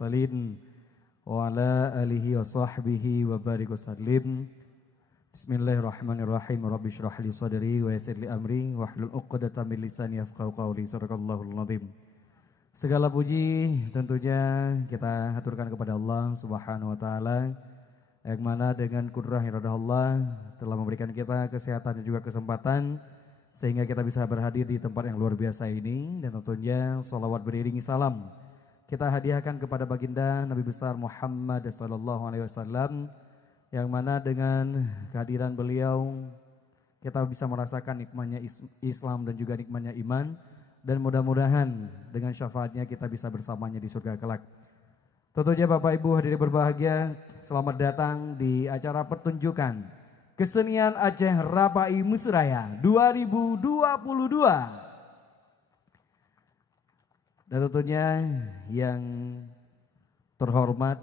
mursalin wa ala alihi wa sahbihi wa barik wasallim. Bismillahirrahmanirrahim. Rabbi shrah li sadri wa yassir li amri wahlul 'uqdatam min lisani yafqahu qawli. Sadaqallahul azim. Segala puji tentunya kita haturkan kepada Allah Subhanahu wa taala yang mana dengan kudrah iradah Allah telah memberikan kita kesehatan dan juga kesempatan sehingga kita bisa berhadir di tempat yang luar biasa ini, dan tentunya sholawat beriringi salam kita hadiahkan kepada baginda Nabi besar Muhammad sallallahu alaihi wasallam, yang mana dengan kehadiran beliau kita bisa merasakan nikmatnya Islam dan juga nikmatnya iman, dan mudah-mudahan dengan syafaatnya kita bisa bersamanya di surga kelak. Tentunya Bapak Ibu hadirin berbahagia, selamat datang di acara pertunjukan Kesenian Aceh Rapai Mesraya 2022. Dan tentunya yang terhormat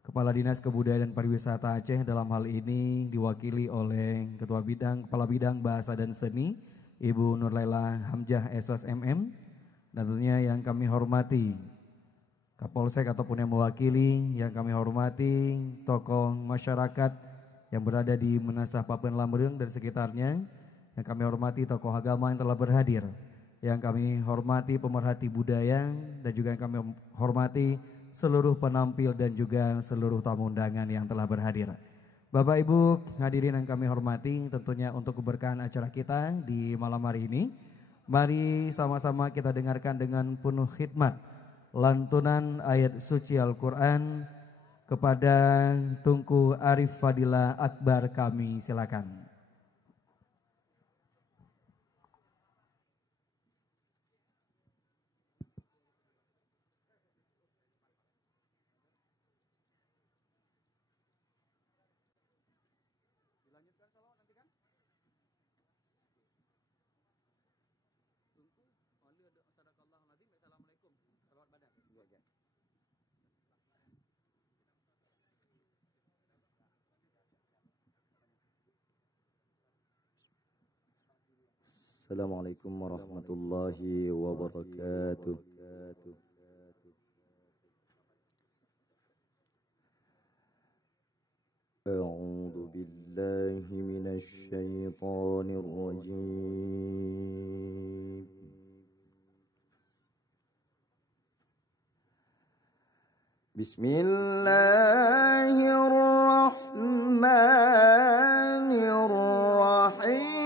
Kepala Dinas Kebudayaan dan Pariwisata Aceh dalam hal ini diwakili oleh Kepala Bidang Bahasa dan Seni Ibu Nurlaila Hamjah SSMM, dan tentunya yang kami hormati Kapolsek ataupun yang mewakili, yang kami hormati tokoh masyarakat yang berada di Menasah Papen Lambereng dan sekitarnya, yang kami hormati tokoh agama yang telah berhadir, yang kami hormati pemerhati budaya, dan juga yang kami hormati seluruh penampil dan juga seluruh tamu undangan yang telah berhadir. Bapak Ibu hadirin yang kami hormati, tentunya untuk keberkahan acara kita di malam hari ini, mari sama-sama kita dengarkan dengan penuh khidmat lantunan ayat suci Al-Quran kepada Tunku Arif Fadila Akbar kami, silakan. Assalamualaikum warahmatullahi wabarakatuh. A'udzu billahi minasy syaithanir rajim. Bismillahirrahmanirrahim.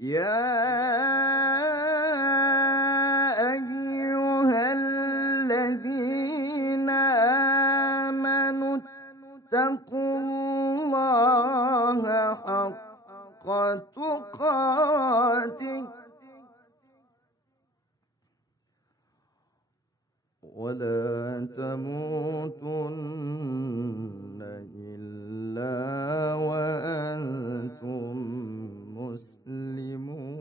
Ya ayyuhalladzina amanu taqullaha haqqa tuqatih wa la tamutunna illa wa antum muslimun.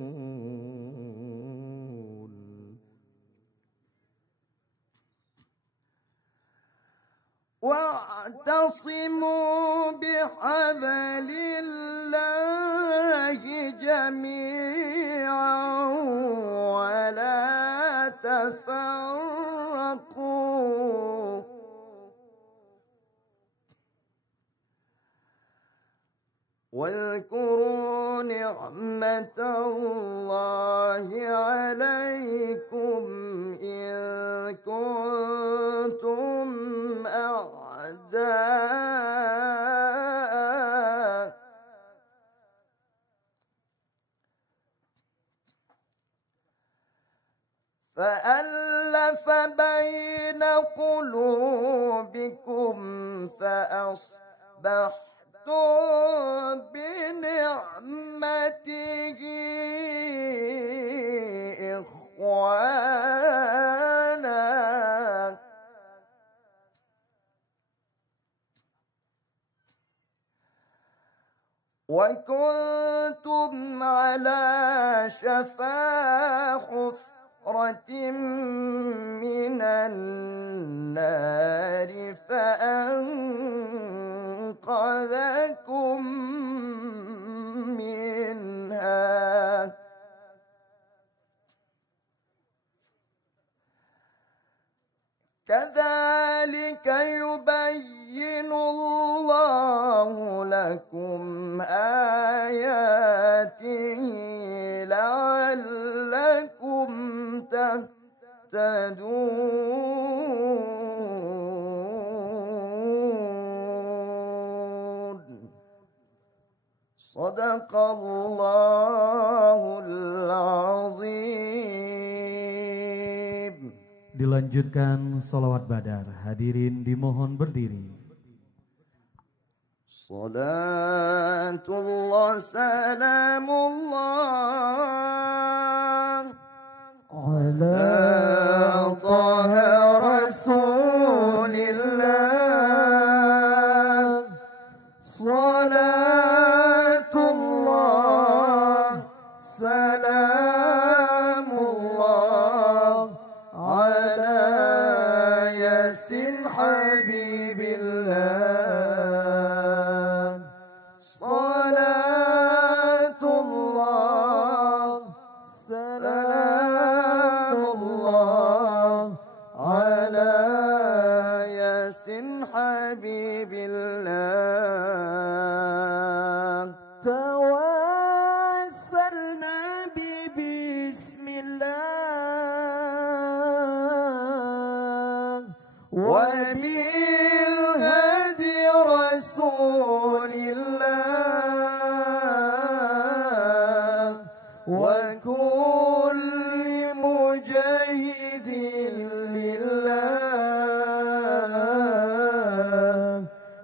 Wa'tasimu bihablillahi jami'an wa la tafarraqu. واذكروا نعمة الله عليكم إذ كنتم أعداء فألف بين قلوبكم فأصبحتم بنعمته إخوانا وكنتم على شفا شفرة من النار فأنقذكم منها كذلك يبين الله لكم آياته لعلكم تهتدون صدق الله العظيم. Dilanjutkan sholawat badar. Hadirin dimohon berdiri. Salatullah salamullah ala taha rasulillah. Salatullah salamullah ala yasin habibillah. Salatullah salamullah ala yasin habibillah. Tawassalna bismillah wa bil hadi rasulillah wa kulli mujahidin lillah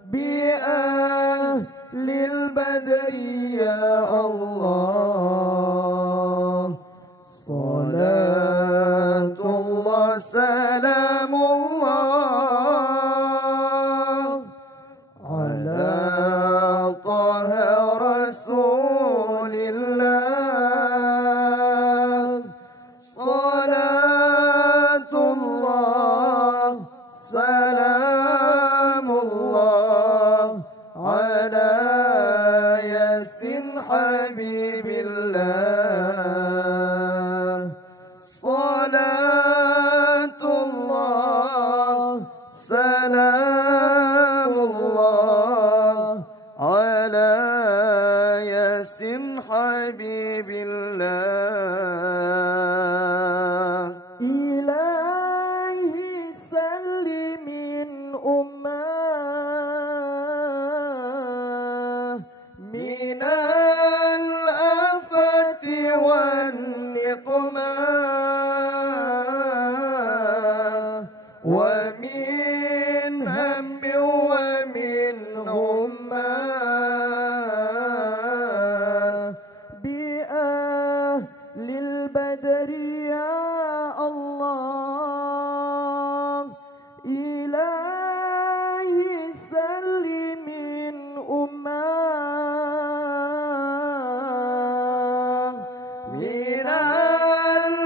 bi ahlil badri ya Allah. Salatullah salamullah ala taha rasulillah. Salatullah salamullah ala yasin habibillah. Salatullah salamullah ala yasin habibillah. Ilahi sallimin ummah minal afati wan niqmah wa min hammi wa min ummah bi ahlil badri ya Allah. Ilahi sallimin ummah minal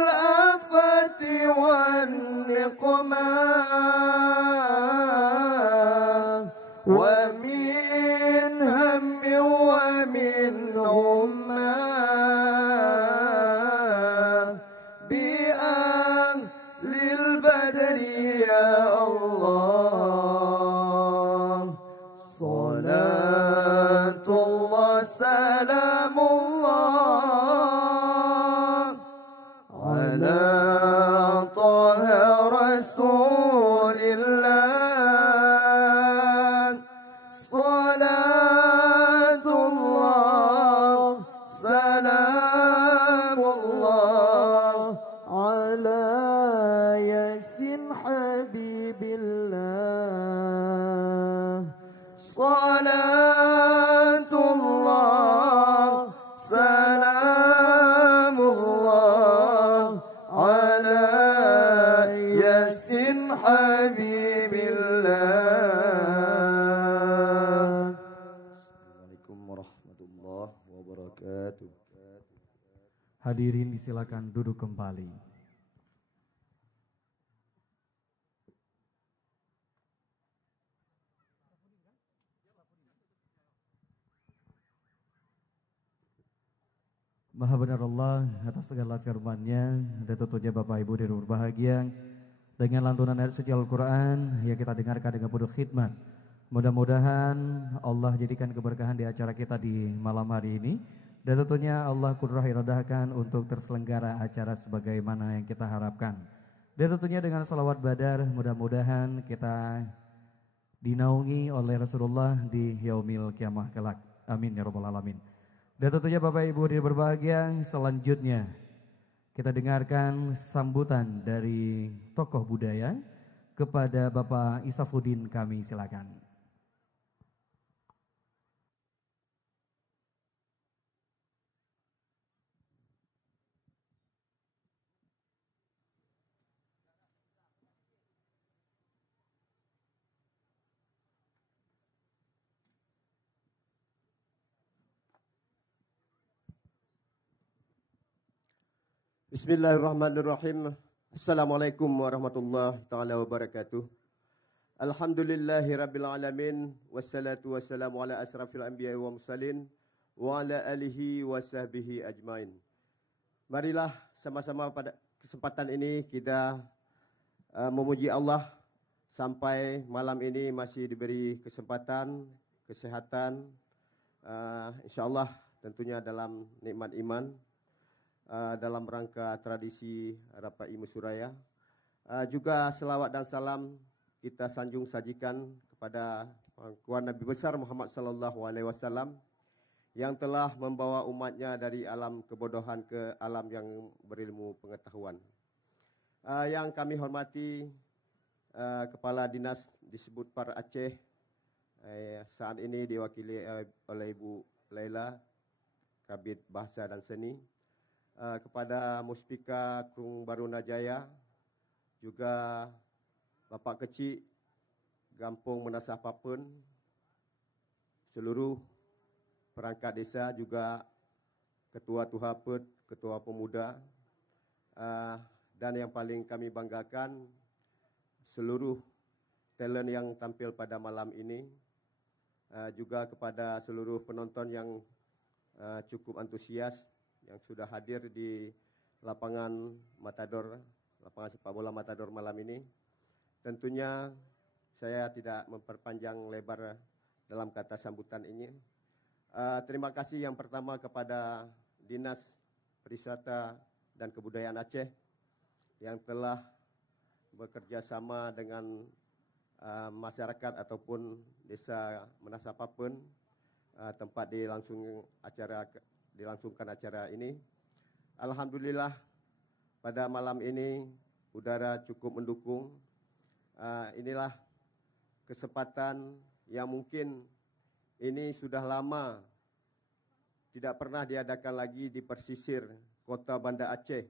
afati wan niqmah wa min hammi wa min ummah bi ahlil badri ya Allah. Salatullah salamullah ala taha rasulillah. Salatullah salamullah ala yasin habibillah. Salatullah salamullah ala yasin habibillah. Assalamualaikum warahmatullahi wabarakatuh. Hadirin disilakan duduk kembali. Maha benar Allah atas segala firman-Nya, dan tentunya Bapak Ibu dan berbahagia dengan lantunan ayat suci Al-Quran yang kita dengarkan dengan penuh khidmat. Mudah-mudahan Allah jadikan keberkahan di acara kita di malam hari ini, dan tentunya Allah kudrah iradahkan untuk terselenggara acara sebagaimana yang kita harapkan. Dan tentunya dengan salawat badar, mudah-mudahan kita dinaungi oleh Rasulullah di yaumil kiamah kelak. Amin ya rabbal alamin. Dan tentunya Bapak Ibu yang berbahagia, selanjutnya kita dengarkan sambutan dari tokoh budaya kepada Bapak Isafuddin, kami silakan. Bismillahirrahmanirrahim. Assalamualaikum warahmatullahi taala wabarakatuh. Alhamdulillahi rabbil alamin, wassalatu wassalamu ala asrafil anbiya'i wa mursalin wa ala alihi wa sahbihi ajmain. Marilah sama-sama pada kesempatan ini kita memuji Allah sampai malam ini masih diberi kesempatan, kesehatan, insyaallah tentunya dalam nikmat iman. Dalam rangka tradisi Rapai Musuraya. Juga selawat dan salam kita sanjung sajikan kepada pangkuan Nabi besar Muhammad sallallahu alaihi wasallam yang telah membawa umatnya dari alam kebodohan ke alam yang berilmu pengetahuan. Yang kami hormati Kepala Dinas Disebut Par Aceh, saat ini diwakili oleh Ibu Laila, Kabid Bahasa dan Seni. Kepada Muspika Krung Barunajaya, juga Bapak Kecil Gampung Menasah Papun, seluruh perangkat desa, juga Ketua Tuhaput, Ketua Pemuda, dan yang paling kami banggakan seluruh talent yang tampil pada malam ini, juga kepada seluruh penonton yang cukup antusias yang sudah hadir di lapangan Matador, lapangan sepak bola Matador malam ini. Tentunya saya tidak memperpanjang lebar dalam kata sambutan ini. Terima kasih yang pertama kepada Dinas Pariwisata dan Kebudayaan Aceh yang telah bekerja sama dengan masyarakat ataupun desa Menasah Papun, tempat dilangsungkan acara ini. Alhamdulillah pada malam ini udara cukup mendukung. Inilah kesempatan yang mungkin ini sudah lama tidak pernah diadakan lagi di persisir kota Banda Aceh,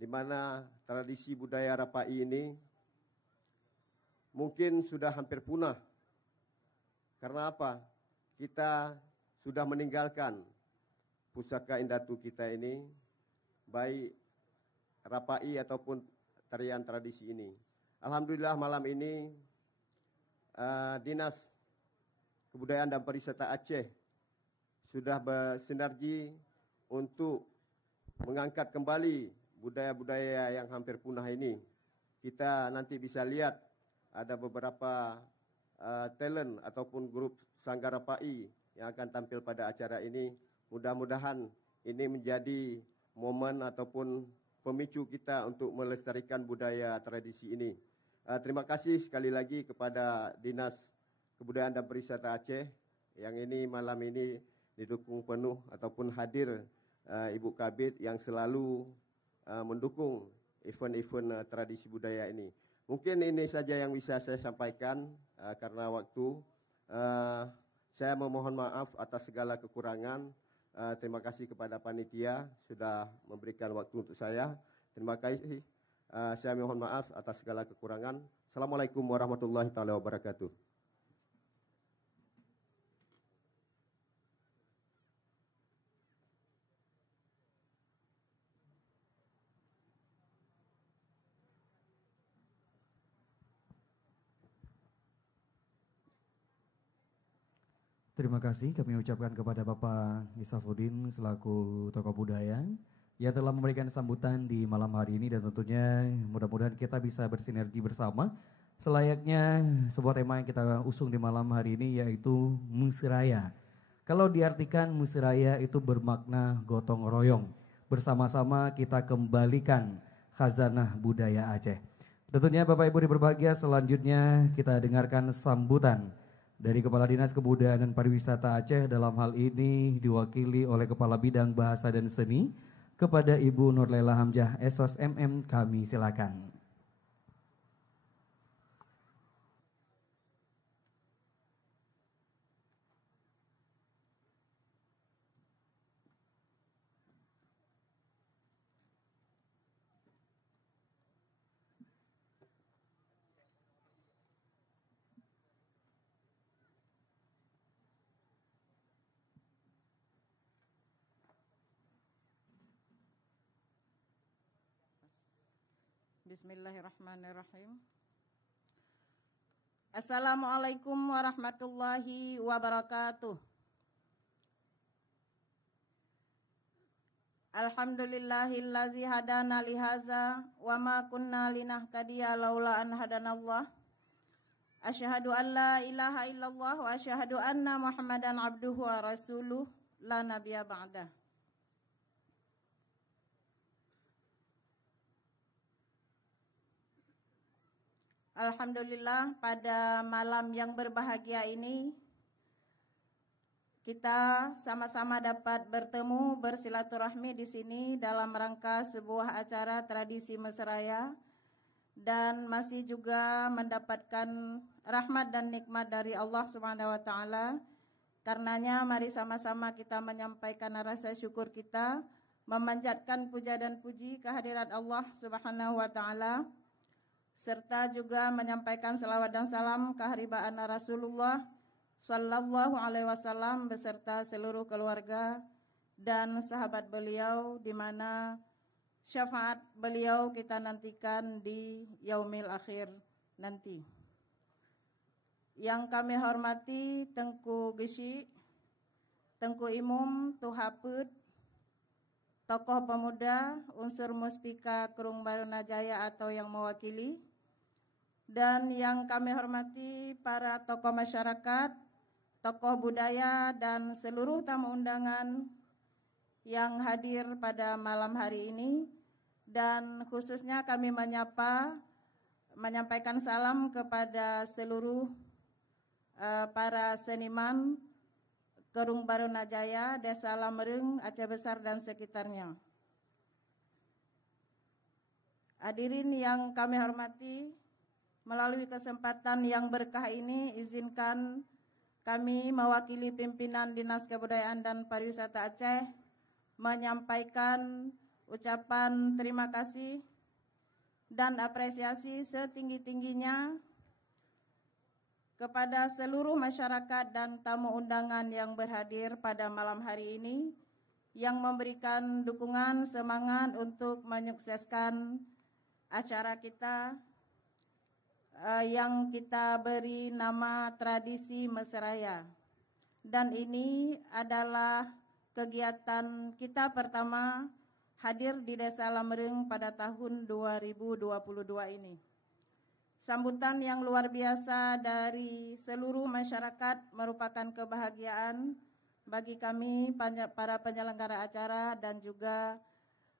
di mana tradisi budaya Rapai ini mungkin sudah hampir punah. Karena apa? Kita sudah meninggalkan pusaka indatu kita ini, baik Rapai ataupun tarian tradisi ini. Alhamdulillah malam ini Dinas Kebudayaan dan Pariwisata Aceh sudah bersinergi untuk mengangkat kembali budaya-budaya yang hampir punah ini. Kita nanti bisa lihat ada beberapa talent ataupun grup Sanggar Rapai yang akan tampil pada acara ini. Mudah-mudahan ini menjadi momen ataupun pemicu kita untuk melestarikan budaya tradisi ini. Terima kasih sekali lagi kepada Dinas Kebudayaan dan Pariwisata Aceh yang ini malam ini didukung penuh ataupun hadir Ibu Kabid yang selalu mendukung event-event tradisi budaya ini. Mungkin ini saja yang bisa saya sampaikan karena waktu. Saya memohon maaf atas segala kekurangan. Terima kasih kepada panitia sudah memberikan waktu untuk saya. Terima kasih. Saya mohon maaf atas segala kekurangan. Assalamualaikum warahmatullahi taala wabarakatuh. Terima kasih kami ucapkan kepada Bapak Isafuddin selaku tokoh budaya yang telah memberikan sambutan di malam hari ini dan tentunya mudah-mudahan kita bisa bersinergi bersama selayaknya sebuah tema yang kita usung di malam hari ini yaitu Musiraya. Kalau diartikan Musiraya itu bermakna gotong royong. Bersama-sama kita kembalikan khazanah budaya Aceh. Tentunya Bapak Ibu berbahagia, selanjutnya kita dengarkan sambutan dari Kepala Dinas Kebudayaan dan Pariwisata Aceh, dalam hal ini diwakili oleh Kepala Bidang Bahasa dan Seni kepada Ibu Nurlela Hamjah SOS MM, kami silakan. Bismillahirrahmanirrahim. Assalamualaikum warahmatullahi wabarakatuh. Alhamdulillahillazi hadana lihaza wa ma kunna linahtadiya laula an hadanallah. Asyhadu an la ilaha illallah wa asyhadu anna Muhammadan abduhu wa rasuluh la nabiyya ba'dah. Alhamdulillah, pada malam yang berbahagia ini kita sama-sama dapat bertemu bersilaturahmi di sini dalam rangka sebuah acara tradisi Mesraya dan masih juga mendapatkan rahmat dan nikmat dari Allah Subhanahu wa taala. Karenanya mari sama-sama kita menyampaikan rasa syukur kita, memanjatkan puja dan puji kehadirat Allah Subhanahu wa taala, serta juga menyampaikan salawat dan salam keharibaan Rasulullah Sallallahu Alaihi Wasallam beserta seluruh keluarga dan sahabat beliau, di mana syafaat beliau kita nantikan di yaumil akhir nanti. Yang kami hormati Tengku Gesi, Tengku Imum Tuhaput, tokoh pemuda unsur Muspika Kerung Barunajaya atau yang mewakili, dan yang kami hormati para tokoh masyarakat, tokoh budaya, dan seluruh tamu undangan yang hadir pada malam hari ini. Dan khususnya kami menyampaikan salam kepada seluruh para seniman Kerung Barunajaya, Desa Lamerung, Aceh Besar dan sekitarnya. Hadirin yang kami hormati, melalui kesempatan yang berkah ini, izinkan kami mewakili pimpinan Dinas Kebudayaan dan Pariwisata Aceh menyampaikan ucapan terima kasih dan apresiasi setinggi-tingginya kepada seluruh masyarakat dan tamu undangan yang berhadir pada malam hari ini, yang memberikan dukungan semangat untuk menyukseskan acara kita yang kita beri nama tradisi Mesraya. Dan ini adalah kegiatan kita pertama hadir di Desa Lamerung pada tahun 2022 ini. Sambutan yang luar biasa dari seluruh masyarakat merupakan kebahagiaan bagi kami para penyelenggara acara dan juga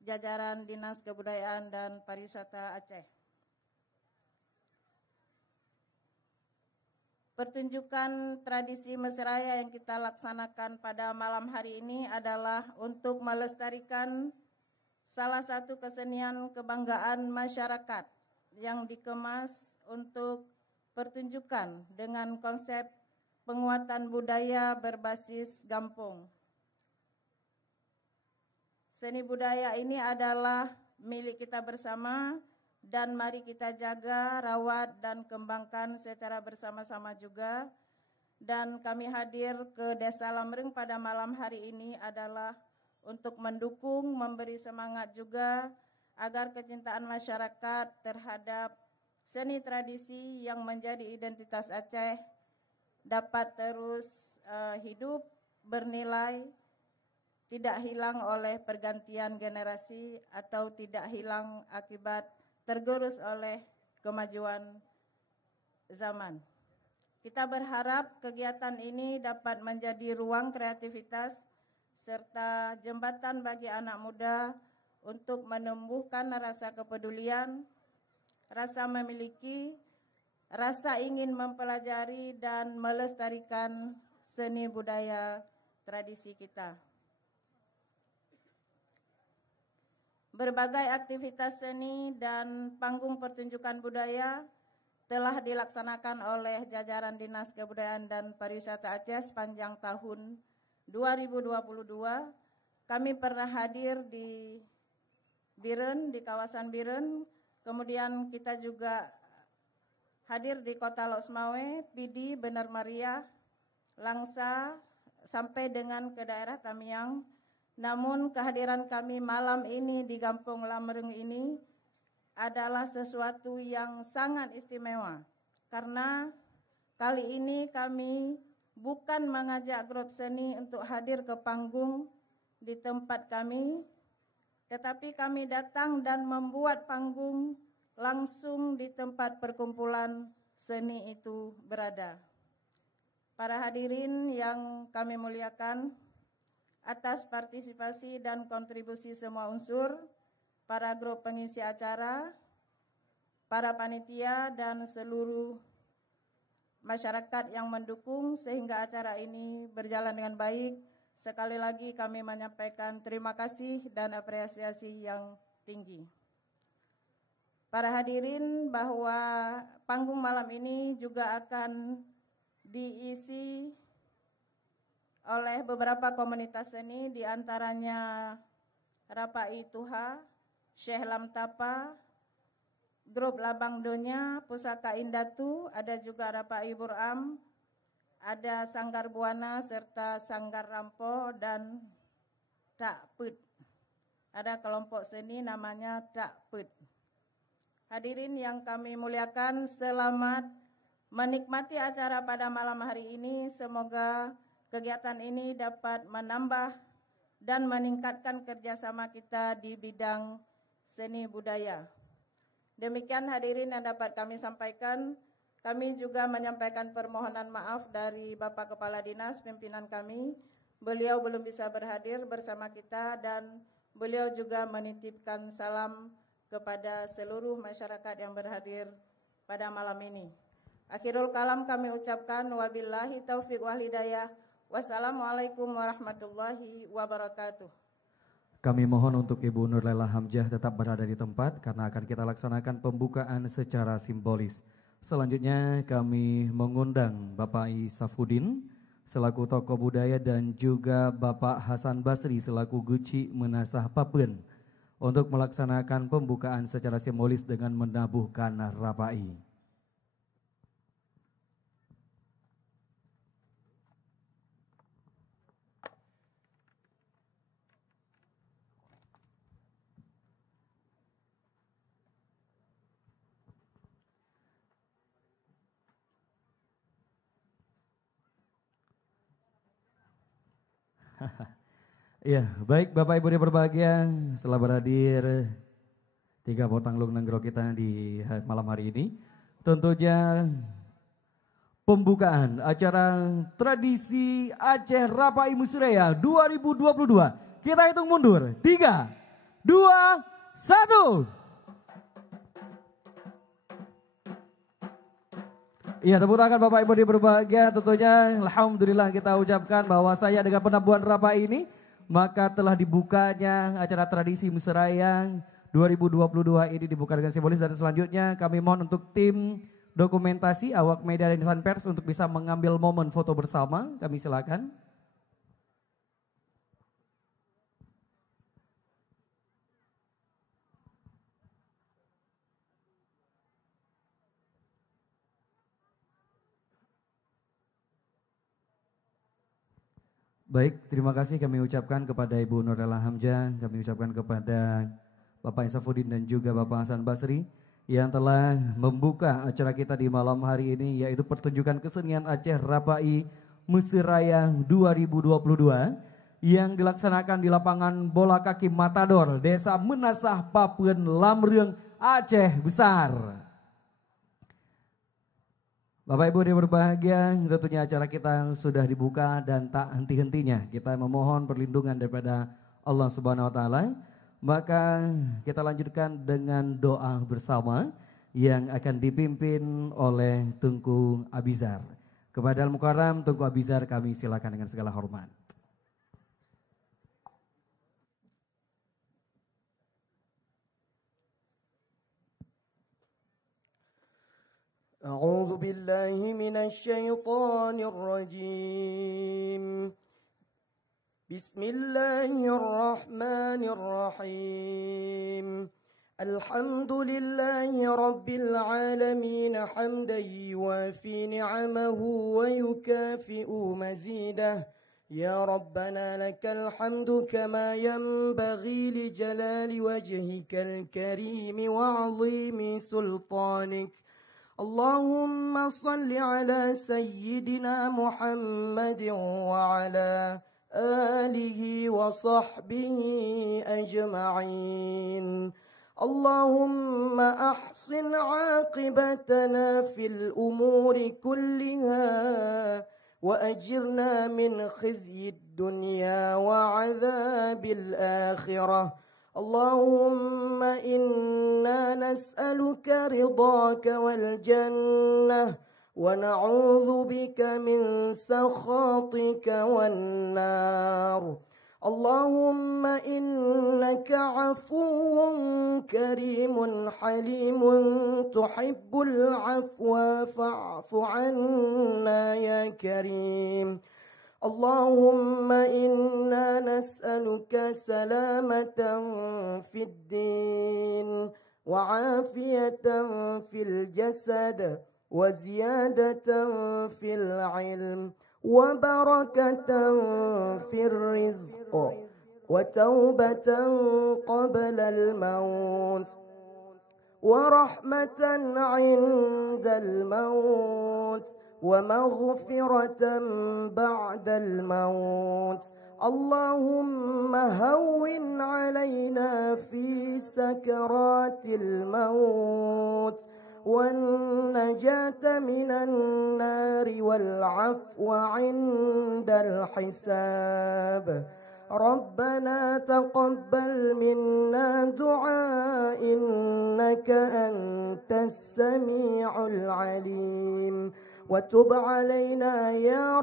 jajaran Dinas Kebudayaan dan Pariwisata Aceh. Pertunjukan tradisi Mesraya yang kita laksanakan pada malam hari ini adalah untuk melestarikan salah satu kesenian kebanggaan masyarakat yang dikemas untuk pertunjukan dengan konsep penguatan budaya berbasis gampong. Seni budaya ini adalah milik kita bersama, dan mari kita jaga, rawat, dan kembangkan secara bersama-sama juga. Dan kami hadir ke Desa Lamerung pada malam hari ini adalah untuk mendukung, memberi semangat juga agar kecintaan masyarakat terhadap seni tradisi yang menjadi identitas Aceh dapat terus hidup bernilai, tidak hilang oleh pergantian generasi atau tidak hilang akibat tergerus oleh kemajuan zaman. Kita berharap kegiatan ini dapat menjadi ruang kreativitas serta jembatan bagi anak muda untuk menumbuhkan rasa kepedulian, rasa memiliki, rasa ingin mempelajari dan melestarikan seni budaya tradisi kita. Berbagai aktivitas seni dan panggung pertunjukan budaya telah dilaksanakan oleh jajaran Dinas Kebudayaan dan Pariwisata Aceh sepanjang tahun 2022. Kami pernah hadir di Biren, di kawasan Biren, kemudian kita juga hadir di Kota Lok Sumawe, Pidi, Benar Meriah, Langsa, sampai dengan ke daerah Tamiang. Namun kehadiran kami malam ini di Kampung Lamreng ini adalah sesuatu yang sangat istimewa. Karena kali ini kami bukan mengajak grup seni untuk hadir ke panggung di tempat kami, tetapi kami datang dan membuat panggung langsung di tempat perkumpulan seni itu berada. Para hadirin yang kami muliakan, atas partisipasi dan kontribusi semua unsur, para grup pengisi acara, para panitia, dan seluruh masyarakat yang mendukung sehingga acara ini berjalan dengan baik. Sekali lagi kami menyampaikan terima kasih dan apresiasi yang tinggi. Para hadirin, bahwa panggung malam ini juga akan diisi oleh beberapa komunitas seni, diantaranya Rapai Tuha, Syekh Lam Tapa, Grup Labang Donya, Pusaka Indatu, ada juga Rapai Buram, ada Sanggar Buana serta Sanggar Rampo dan Tak Put. Ada kelompok seni namanya Tak Put. Hadirin yang kami muliakan, selamat menikmati acara pada malam hari ini. Semoga kegiatan ini dapat menambah dan meningkatkan kerjasama kita di bidang seni budaya. Demikian hadirin yang dapat kami sampaikan. Kami juga menyampaikan permohonan maaf dari Bapak Kepala Dinas, pimpinan kami. Beliau belum bisa berhadir bersama kita dan beliau juga menitipkan salam kepada seluruh masyarakat yang berhadir pada malam ini. Akhirul kalam kami ucapkan wabillahi taufiq wal hidayah. Wassalamualaikum warahmatullahi wabarakatuh. Kami mohon untuk Ibu Nur Laila Hamjah tetap berada di tempat karena akan kita laksanakan pembukaan secara simbolis. Selanjutnya kami mengundang Bapak Isafuddin selaku tokoh budaya dan juga Bapak Hasan Basri selaku Guci Menasah Papen untuk melaksanakan pembukaan secara simbolis dengan menabuhkan rapai. Ya, baik Bapak Ibu yang berbahagia, setelah berhadir 3 potang lung nenggro kita di malam hari ini, tentunya pembukaan acara tradisi Aceh Rapai Musraya 2022. Kita hitung mundur, 3, 2, 1. Iya, tepuk tangan Bapak Ibu yang berbahagia. Tentunya alhamdulillah kita ucapkan bahwa saya dengan penabuhan rapai ini maka telah dibukanya acara tradisi Musraya 2022 ini dibuka dengan simbolis. Dan selanjutnya kami mohon untuk tim dokumentasi, awak media dan insan pers untuk bisa mengambil momen foto bersama. Kami silakan. Baik, terima kasih kami ucapkan kepada Ibu Nur Laila Hamjah, kami ucapkan kepada Bapak Isafuddin dan juga Bapak Hasan Basri yang telah membuka acara kita di malam hari ini, yaitu pertunjukan kesenian Aceh Rapai Meseraya 2022 yang dilaksanakan di lapangan bola kaki Matador, Desa Menasah, Papen, Lamreung, Aceh Besar. Bapak Ibu yang berbahagia, tentunya acara kita sudah dibuka dan tak henti-hentinya. Kita memohon perlindungan daripada Allah Subhanahu wa taala. Maka kita lanjutkan dengan doa bersama yang akan dipimpin oleh Tunku Abizar. Kepada Al-Mukarram Tunku Abizar kami silakan dengan segala hormat. أعوذ بالله من الشيطان الرجيم بسم الله الرحمن الرحيم الحمد لله رب العالمين حمدا يوافي نعمه ويكافئ مزيده يا ربنا لك الحمد كما ينبغي لجلال وجهك الكريم وعظيم سلطانك اللهم صل على سيدنا محمد وعلى آله وصحبه أجمعين اللهم أحسن عاقبتنا في الأمور كلها وأجرنا من خزي الدنيا وعذاب الآخرة اللهم إنا نسألك رضاك والجنة ونعوذ بك من سخطك والنار اللهم إنك عفو كريم حليم تحب العفو فاعف عنا يا كريم اللهم إنا نسألك سلامة في الدين وعافية في الجسد وزيادة في العلم وبركة في الرزق وتوبة قبل الموت ورحمة عند الموت ومغفرة بعد الموت اللهم هون علينا في سكرات الموت والنجاة من النار والعفو عند الحساب ربنا تقبل منا دعاء إنك أنت السميع العليم وتب علينا يا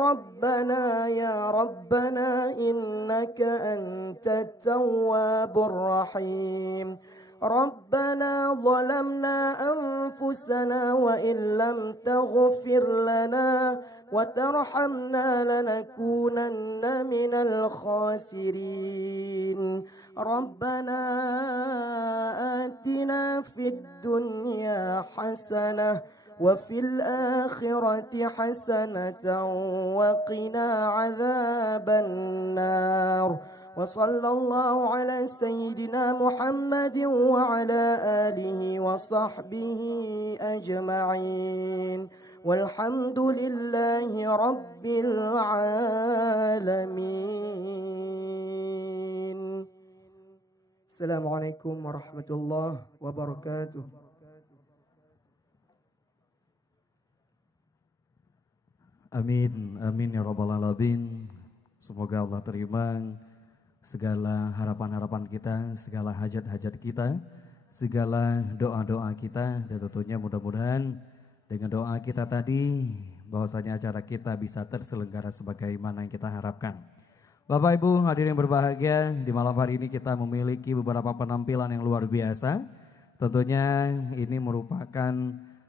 ربنا إنك أنت التواب الرحيم ربنا ظلمنا أنفسنا وإن لم تغفر لنا وترحمنا لنكونن من الخاسرين ربنا آتنا في الدنيا حسنة وفي الآخرة حسنة وقنا عذاب النار وصلى الله على سيدنا محمد وعلى آله وصحبه أجمعين والحمد لله رب العالمين السلام عليكم ورحمة الله وبركاته. Amin, amin ya rabbal alamin. Semoga Allah terima segala harapan-harapan kita, segala hajat-hajat kita, segala doa-doa kita, dan tentunya mudah-mudahan dengan doa kita tadi bahwasanya acara kita bisa terselenggara sebagaimana yang kita harapkan. Bapak Ibu hadirin yang berbahagia, di malam hari ini kita memiliki beberapa penampilan yang luar biasa. Tentunya ini merupakan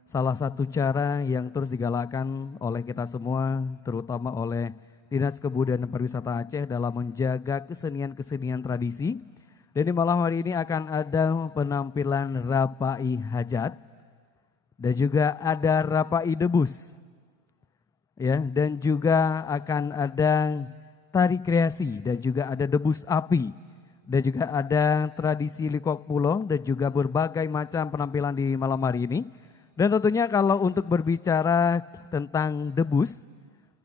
salah satu cara yang terus digalakkan oleh kita semua, terutama oleh Dinas Kebudayaan dan Pariwisata Aceh dalam menjaga kesenian-kesenian tradisi. Dan di malam hari ini akan ada penampilan Rapai Hajat dan juga ada Rapai Debus, ya, dan juga akan ada tari kreasi dan juga ada debus api dan juga ada tradisi likok pulau dan juga berbagai macam penampilan di malam hari ini. Dan tentunya kalau untuk berbicara tentang debus,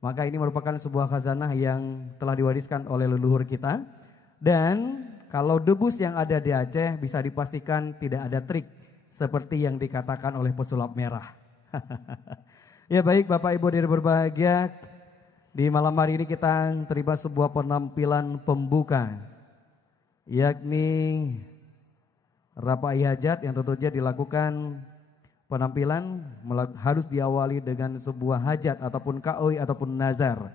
Maka ini merupakan sebuah khazanah yang telah diwariskan oleh leluhur kita. Dan kalau debus yang ada di Aceh bisa dipastikan tidak ada trik seperti yang dikatakan oleh pesulap merah. Ya baik Bapak Ibu yang berbahagia, di malam hari ini kita terima sebuah penampilan pembuka, yakni Rapai Hajat yang tentunya dilakukan penampilan harus diawali dengan sebuah hajat ataupun kaoi ataupun nazar.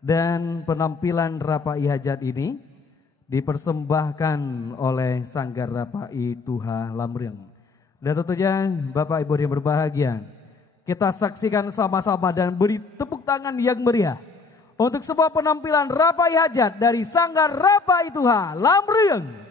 Dan penampilan Rapai Hajat ini dipersembahkan oleh Sanggar Rapai Tuha Lamreng. Dan tentunya Bapak Ibu yang berbahagia, kita saksikan sama-sama dan beri tepuk tangan yang meriah untuk sebuah penampilan Rapai Hajat dari Sanggar Rapai Tuha Lamreng.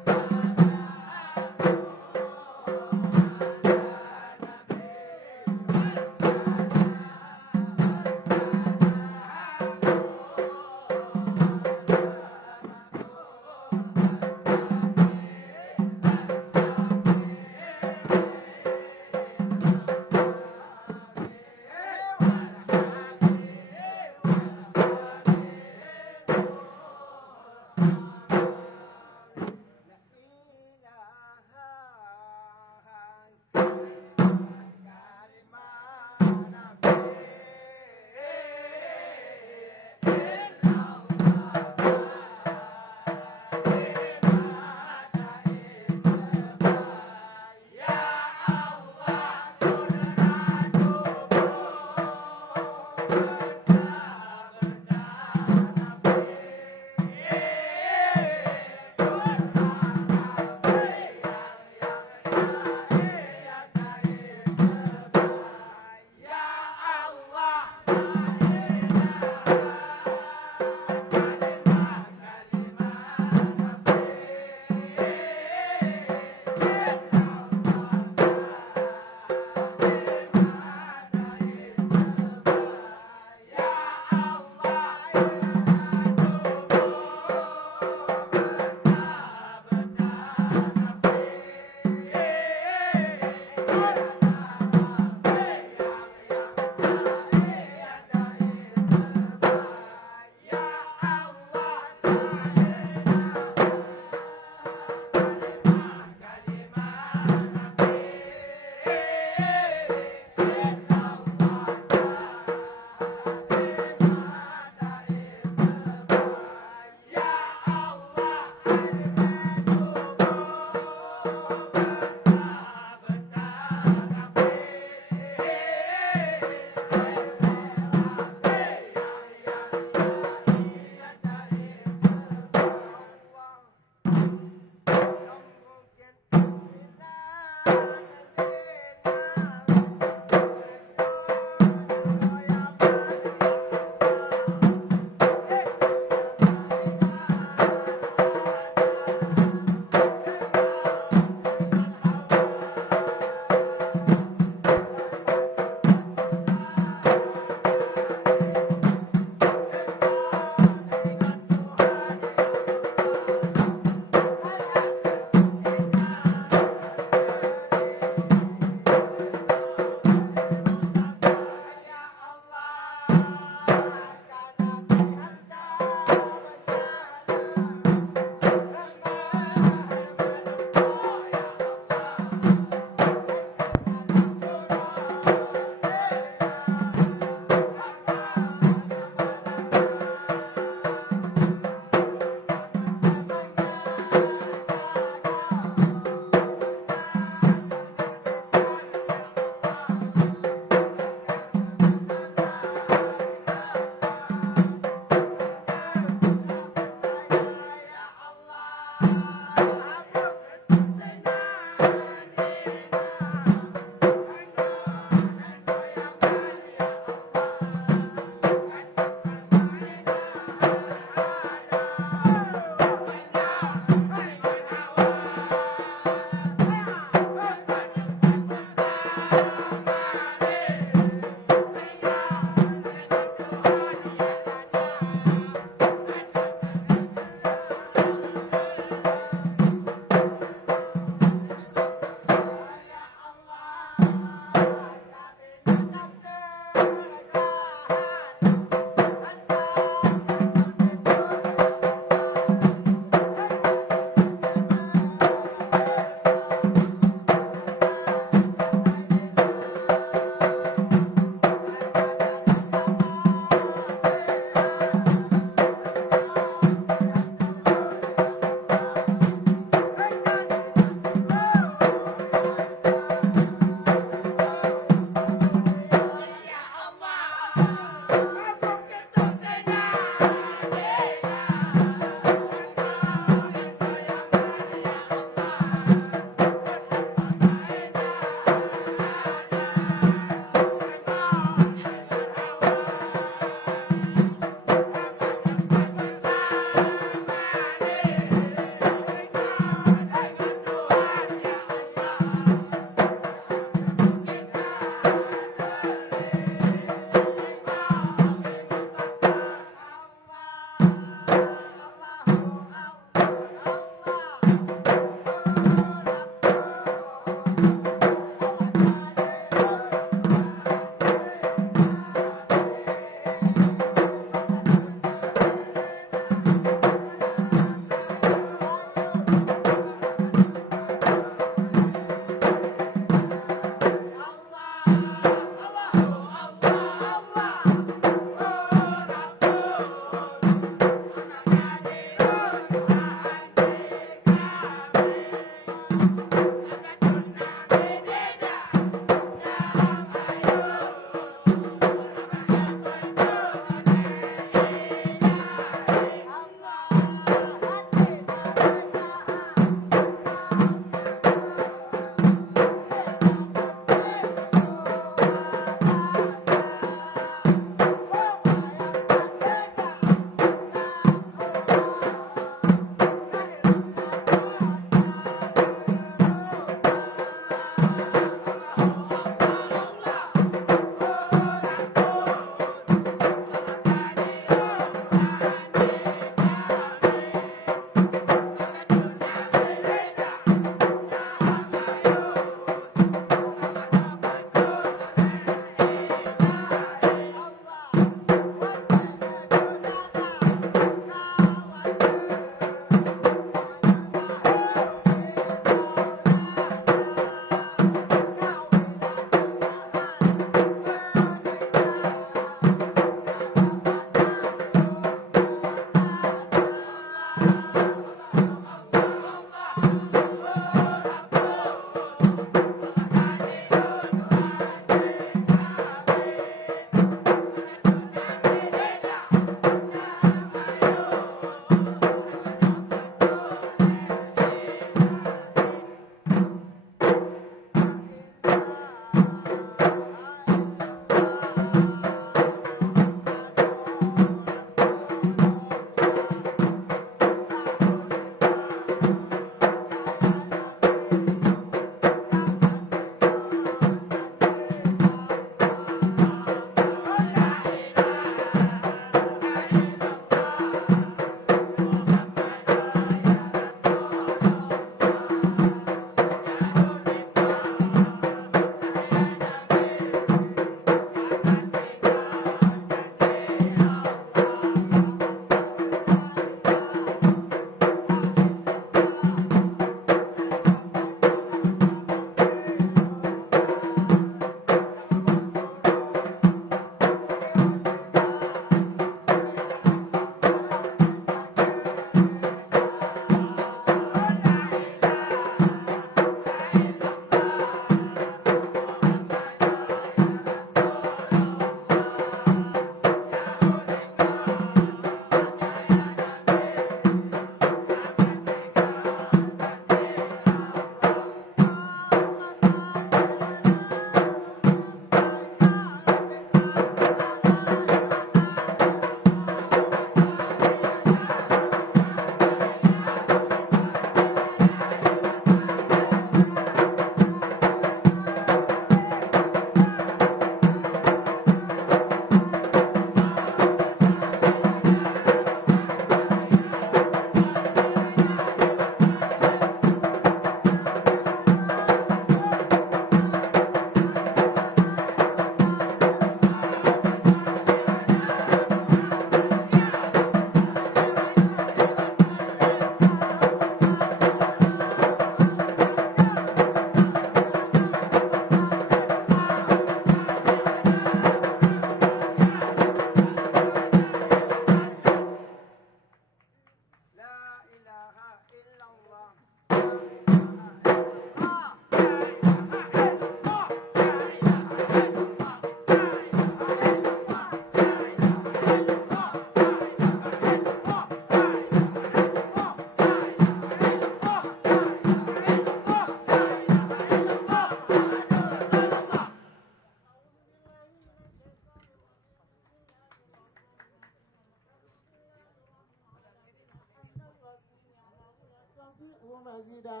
مزيدا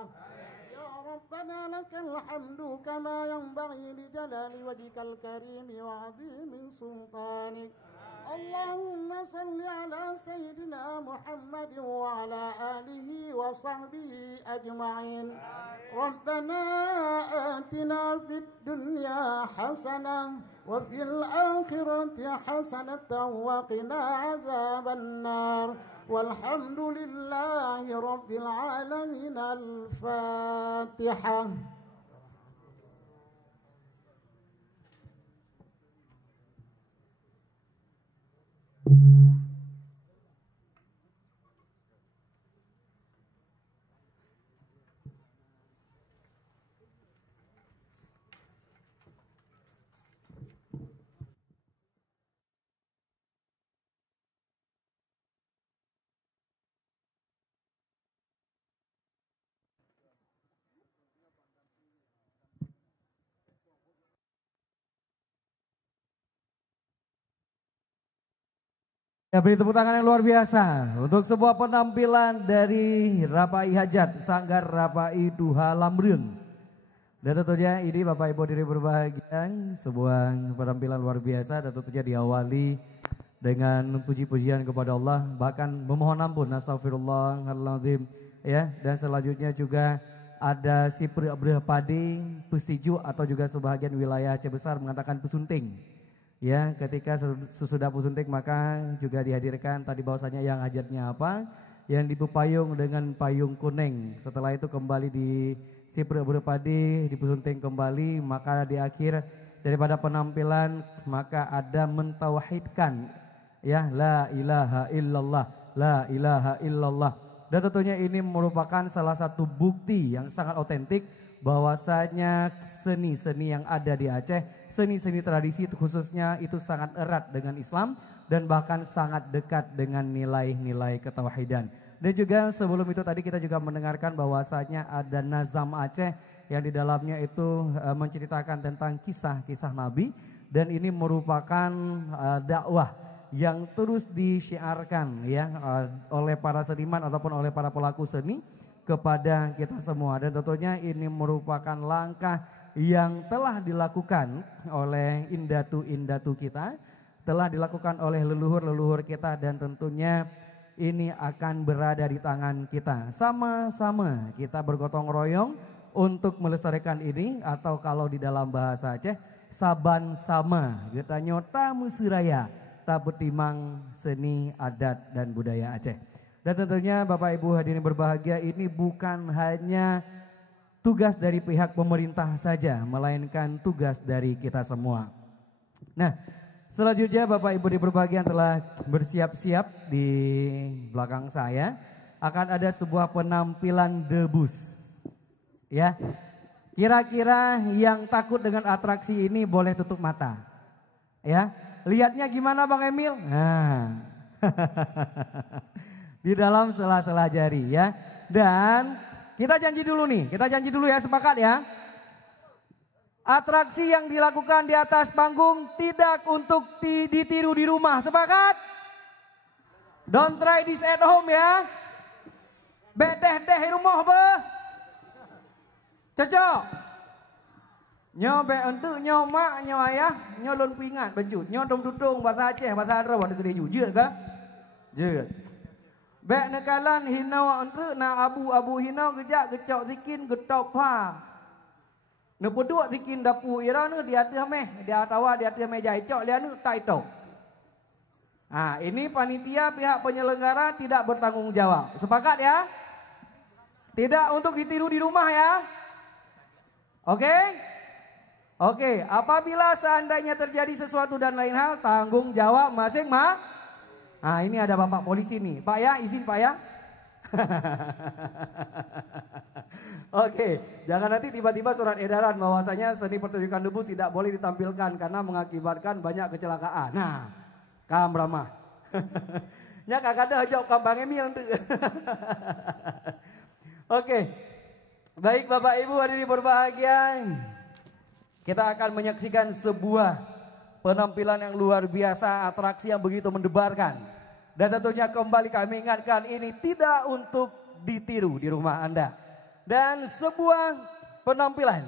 يا ربنا لك الحمد كما ينبغي لجلال وجهك الكريم وعظيم سلطانك اللهم صل على سيدنا محمد وعلى آله وصحبه أجمعين ربنا آتنا في الدنيا حسنة وفي الآخرة حسنة وقنا عذاب النار والحمد لله رب العالمين الفاتحة. Ya, beri tepuk tangan yang luar biasa untuk sebuah penampilan dari Rapai Hajat, Sanggar Rapai Duha Lamreung. Dan tentunya ini Bapak Ibu diri berbahagia, sebuah penampilan luar biasa dan tentunya diawali dengan puji-pujian kepada Allah, bahkan memohon ampun, astagfirullahaladzim. Ya, dan selanjutnya juga ada si Breh Padi, Pesiju atau juga sebahagian wilayah Aceh Besar mengatakan pesunting. Ya, ketika sesudah pusuntik maka juga dihadirkan tadi bahwasanya yang hajatnya apa, yang dipupayung dengan payung kuning. Setelah itu kembali di Sipre Berpadi, dipusunting kembali, maka di akhir daripada penampilan maka ada mentauhidkan, ya, la ilaha illallah, la ilaha illallah. Dan tentunya ini merupakan salah satu bukti yang sangat otentik bahwasanya seni-seni yang ada di Aceh, seni-seni tradisi khususnya itu sangat erat dengan Islam dan bahkan sangat dekat dengan nilai-nilai ketauhidan. Dan juga sebelum itu tadi kita juga mendengarkan bahwasanya ada Nazam Aceh yang di dalamnya itu menceritakan tentang kisah-kisah Nabi, dan ini merupakan dakwah yang terus disyiarkan ya oleh para seniman ataupun oleh para pelaku seni kepada kita semua. Dan tentunya ini merupakan langkah yang telah dilakukan oleh indatu-indatu kita, telah dilakukan oleh leluhur-leluhur kita, dan tentunya ini akan berada di tangan kita. Sama-sama kita bergotong royong untuk melestarikan ini, atau kalau di dalam bahasa Aceh, saban sama kita nyota musiraya tabetimang seni adat dan budaya Aceh. Dan tentunya Bapak Ibu hadirin berbahagia, ini bukan hanya tugas dari pihak pemerintah saja, melainkan tugas dari kita semua. Nah, selanjutnya Bapak Ibu berbahagia telah bersiap-siap di belakang saya. Akan ada sebuah penampilan debus. Ya, kira-kira yang takut dengan atraksi ini boleh tutup mata. Ya, lihatnya gimana Bang Emil? Nah, di dalam sela-sela jari ya. Dan kita janji dulu nih, kita janji dulu ya, sepakat ya. Atraksi yang dilakukan di atas panggung tidak untuk ditiru di rumah, sepakat? Don't try this at home ya. Beteh-teh di rumah be. Cocok? Nyo be untuk nyo mak, nyo ayah, nyo lon pingat bencut, nyo dong-dudung bahasa Aceh, bahasa Arab, bahasa Gede jujur ke? Jujur. Bek nekalan hinau entre na abu hinau gejak gecok zikin getop ha. Ne peduk zikin dapu ira ne dia teh meh, dia tawa dia teh meja icok dia ne tak itu. Ah, ini panitia pihak penyelenggara tidak bertanggung jawab. Sepakat ya? Tidak untuk ditiru di rumah ya. Oke? Oke, apabila seandainya terjadi sesuatu dan lain hal, tanggung jawab masing-masing. Nah, ini ada Bapak polisi nih. Pak ya, izin Pak ya. Oke, jangan nanti tiba-tiba surat edaran bahwasanya seni pertunjukan debus tidak boleh ditampilkan karena mengakibatkan banyak kecelakaan. Nah, kam ramah. Nya kagak ada jawab Bang Emil. Oke. Baik Bapak Ibu hadirin berbahagia. Kita akan menyaksikan sebuah penampilan yang luar biasa, atraksi yang begitu mendebarkan. Dan tentunya kembali kami ingatkan, ini tidak untuk ditiru di rumah Anda. Dan sebuah penampilan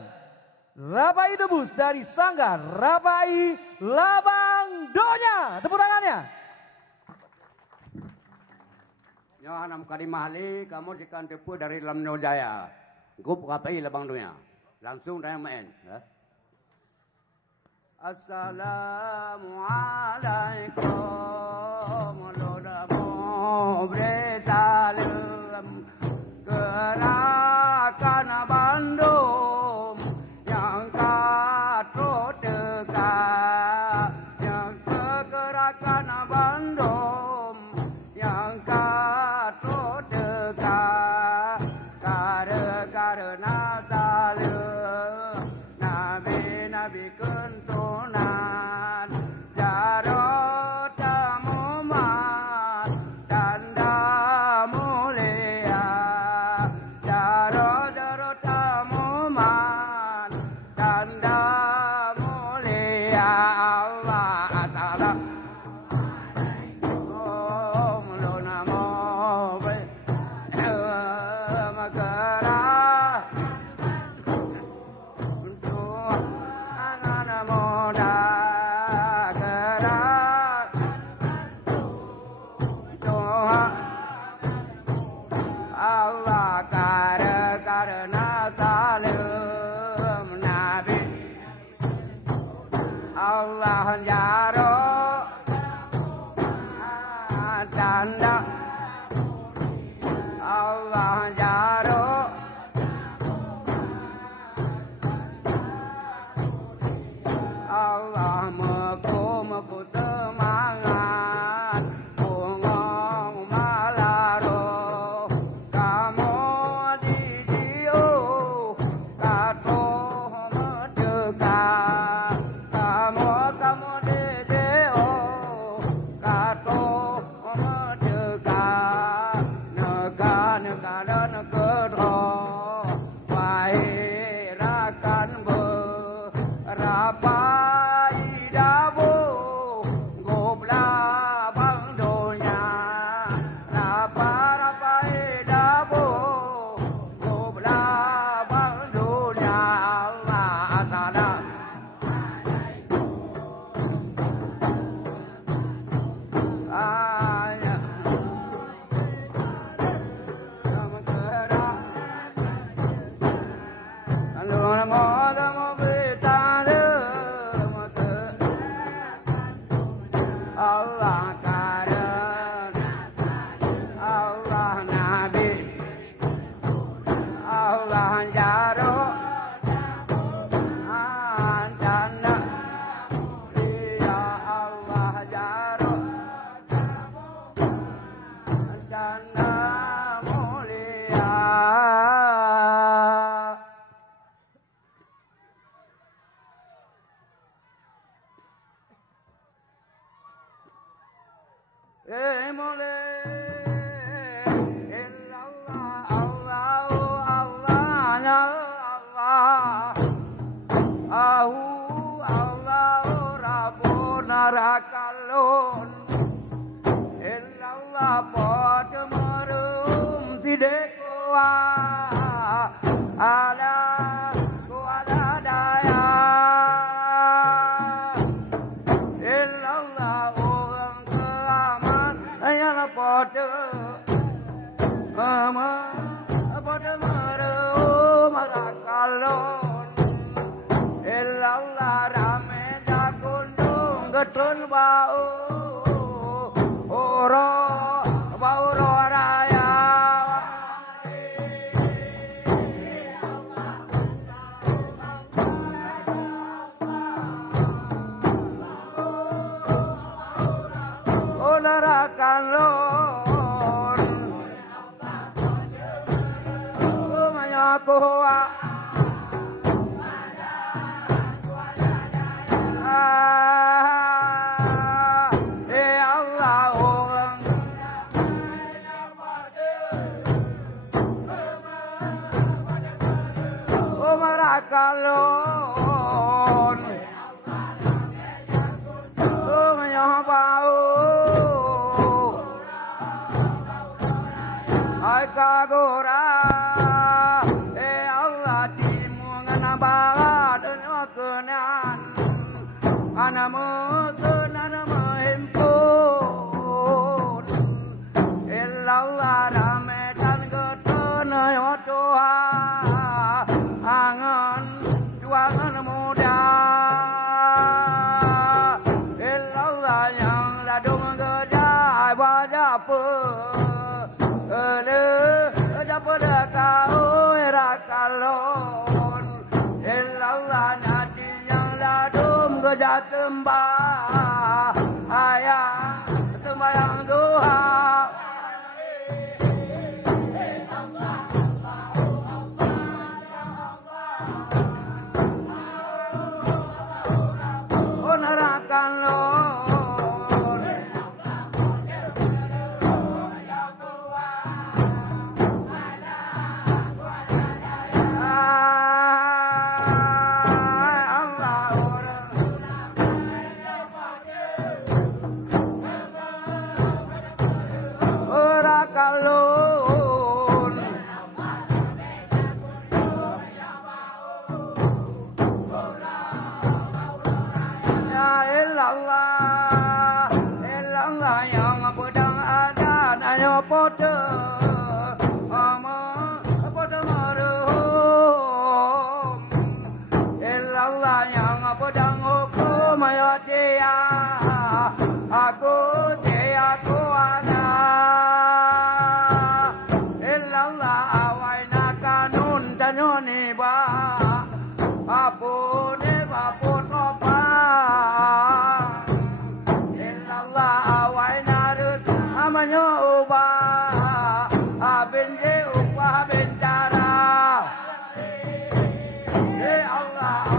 Rabai Debus dari Sanggar Rabai Labangdonya. Tepuk tangannya. Ya, enam kali mahali kamu dikan tepu dari Lamno Jaya. Grup Rabai Labangdonya. Langsung dari main. Ya. Assalamualaikum. Lodamu bersalam. Gerakan Bandung yang katro tegak, yang kegerakan Bandung yang katro tegak, karena saling nabi kentunan jarot tamumat tanda mulia. Jarot tamuman tanda mulia. Allah assalamualaikum lunamo magerah untuk anak muda gerak doa Allah karena salam Nabi Allah jaro tanda Allah jaro Allah meku semangat bungong malaro kamu di dio kato medeka kamu di dio kato medeka nega dan kedro wahirakan berapai dabo gobla bangdonya rapai dabo gobla bangdonya. Allah assalam ayah kamu gerak lalu mau bertalam Allah karena Allah Nabi Allah jaro jana ya Allah jaro jana mulia. Mole illallah Allah Allah Rabbuna rakalun illallah pot merum tidak kuat ala kuala daya illallah orang keaman yang pot merum rakalun illallah rame gunung getun bau bau raya olarakan lor menyakuha kalon menyobau ai kagora Allah timur ngana barat kenan anamu kenan himpun illallah ramedan ketena yo doa angan juangan muda illallah yang ladung gedai wajah pada kau rakalon illallah nanti yang ladum gejat tembah ayah sembahyang doa aku ada illallah awaina kanun tanoni ba apune bapun opa illallah awaina rut amanyo uba abenje uba bencara Allah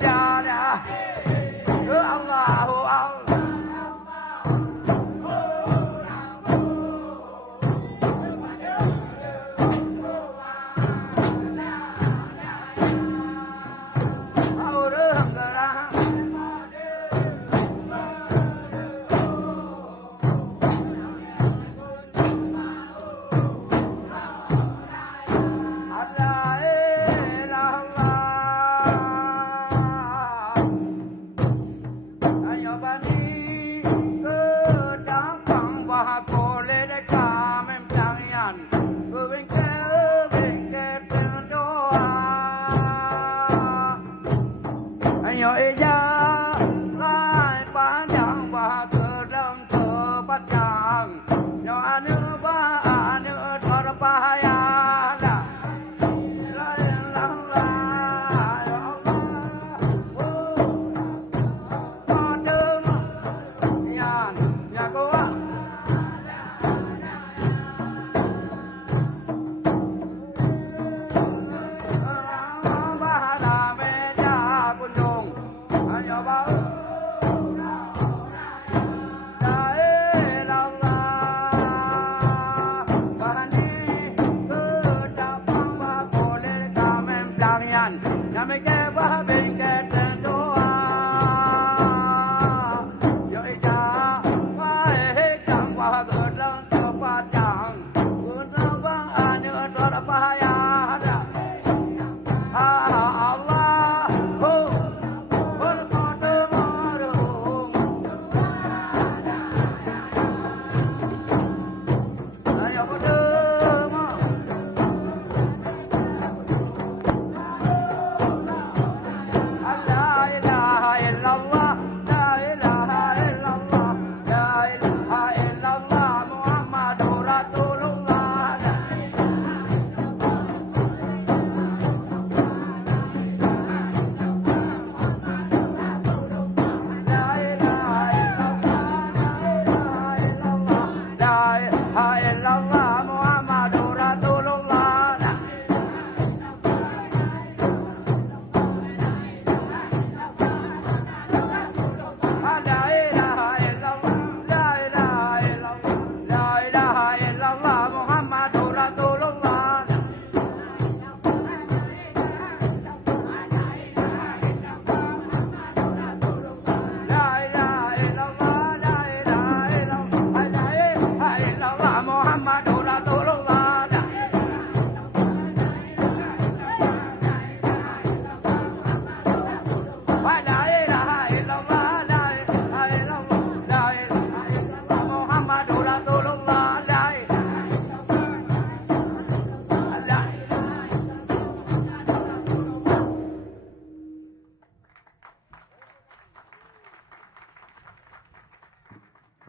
Darah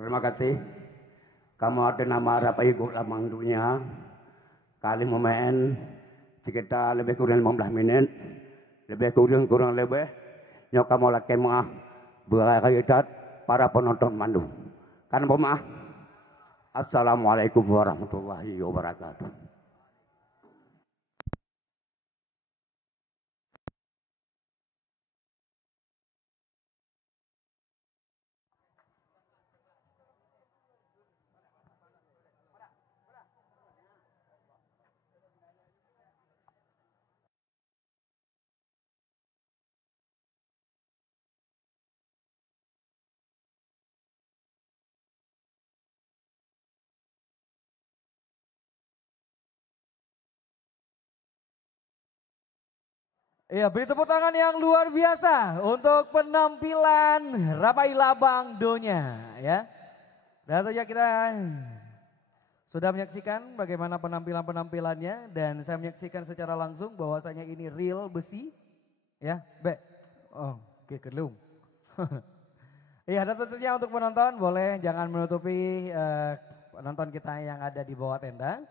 Terima kasih. Kamu ada nama Rapai Guk Lamang Dunia. Kali memain sekitar lebih kurang 15 menit. Lebih kurang lebih. Nyok kamu lagi mah berkaitan para penonton mandu. Kan pemah. Assalamualaikum warahmatullahi wabarakatuh. Iya, beri tepuk tangan yang luar biasa untuk penampilan Rapai Labang Donya ya. Dan tentunya kita sudah menyaksikan bagaimana penampilannya dan saya menyaksikan secara langsung bahwasanya ini real besi ya, Be. Oh, oke kelung. Iya, dan tentunya untuk penonton boleh jangan menutupi penonton kita yang ada di bawah tenda.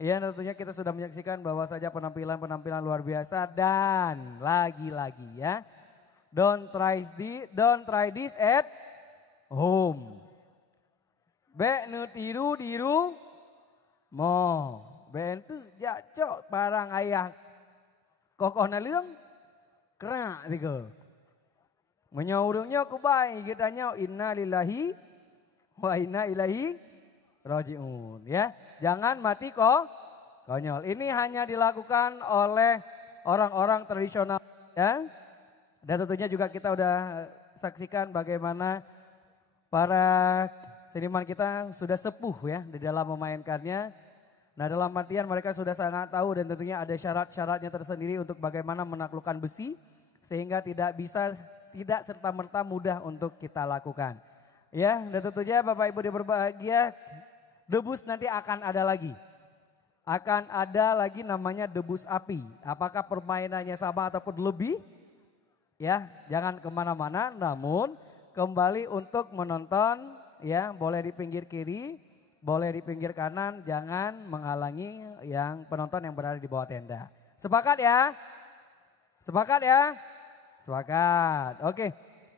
Iya, tentunya kita sudah menyaksikan bahwa saja penampilan luar biasa dan lagi-lagi ya. Don't try this at home. Be nu tiru mo. Ben tu jacok parang ayah kokoh na leung. Kena tiga. Menyaurungnya kubai kita nyau inna lillahi wa inna ilaihi rajiun ya. Jangan mati konyol. Ini hanya dilakukan oleh orang-orang tradisional ya. Dan tentunya juga kita udah saksikan bagaimana para seniman kita sudah sepuh ya di dalam memainkannya. Nah, dalam artian mereka sudah sangat tahu dan tentunya ada syarat-syaratnya tersendiri untuk bagaimana menaklukkan besi sehingga tidak serta-merta mudah untuk kita lakukan. Ya, dan tentunya Bapak Ibu yang berbahagia, debus nanti akan ada lagi. Akan ada lagi namanya debus api. Apakah permainannya sama ataupun lebih? Ya, jangan kemana-mana, namun kembali untuk menonton ya, boleh di pinggir kiri, boleh di pinggir kanan, jangan menghalangi yang penonton yang berada di bawah tenda. Sepakat ya? Sepakat ya? Sepakat. Oke,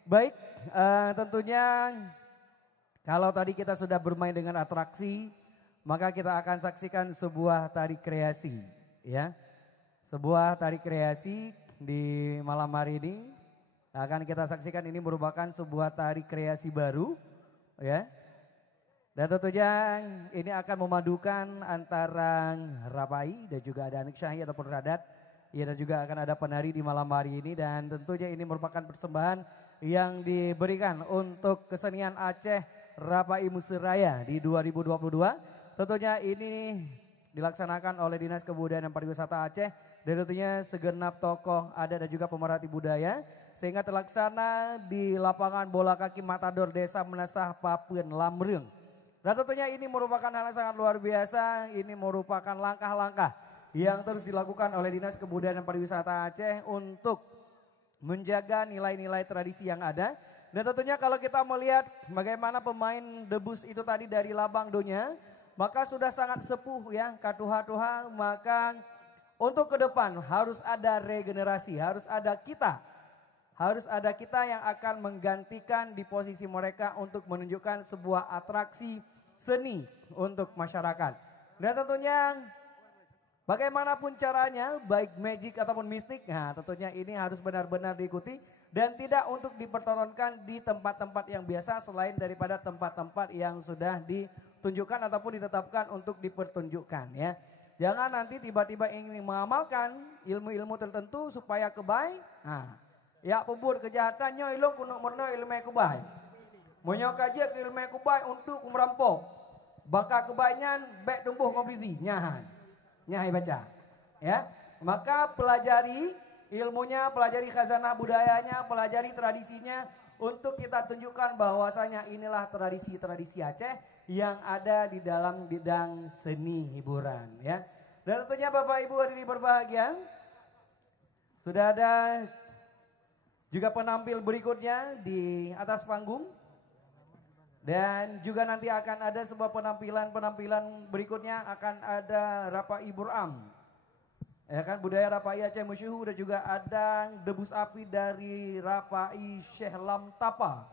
baik. Tentunya kalau tadi kita sudah bermain dengan atraksi, maka kita akan saksikan sebuah tari kreasi, ya. Sebuah tari kreasi di malam hari ini akan kita saksikan, ini merupakan sebuah tari kreasi baru, ya. Dan tentunya ini akan memadukan antara Rapai dan juga ada Anik Syahi ataupun Radat. Ya, dan juga akan ada penari di malam hari ini dan tentunya ini merupakan persembahan yang diberikan untuk kesenian Aceh Rapai Musiraya di 2022. Tentunya ini dilaksanakan oleh Dinas Kebudayaan dan Pariwisata Aceh dan tentunya segenap tokoh adat dan juga pemerhati budaya sehingga terlaksana di lapangan bola kaki Matador Desa Menasah Papeun Lamreung. Dan tentunya ini merupakan hal yang sangat luar biasa, ini merupakan langkah-langkah yang terus dilakukan oleh Dinas Kebudayaan dan Pariwisata Aceh untuk menjaga nilai-nilai tradisi yang ada. Dan tentunya kalau kita melihat bagaimana pemain debus itu tadi dari Labang Donya, maka sudah sangat sepuh ya katuha-tuha, maka untuk ke depan harus ada regenerasi, harus ada kita yang akan menggantikan di posisi mereka untuk menunjukkan sebuah atraksi seni untuk masyarakat. Dan tentunya bagaimanapun caranya, baik magic ataupun mistik, nah tentunya ini harus benar-benar diikuti dan tidak untuk dipertontonkan di tempat-tempat yang biasa selain daripada tempat-tempat yang sudah ditunjukkan ataupun ditetapkan untuk dipertunjukkan ya. Jangan nanti tiba-tiba ingin mengamalkan ilmu-ilmu tertentu supaya kebaik. Nah, ya pebur kejahatannya ilmu kuno merno ilmu kebaik. Monyo kajian ilmu kebaik untuk merampok. Baka kebaiknya baik tumbuh ngobrisi nyahan. Nyai baca ya, maka pelajari ilmunya, pelajari khazanah budayanya, pelajari tradisinya untuk kita tunjukkan bahwasanya inilah tradisi-tradisi Aceh yang ada di dalam bidang seni hiburan ya. Dan tentunya Bapak Ibu hadirin berbahagia, sudah ada juga penampil berikutnya di atas panggung. Dan juga nanti akan ada sebuah penampilan berikutnya akan ada Rapai Buram. Ya kan, budaya Rapai Aceh Musyuhu, dan juga ada debus api dari Rapai Syekh Lam Tapa.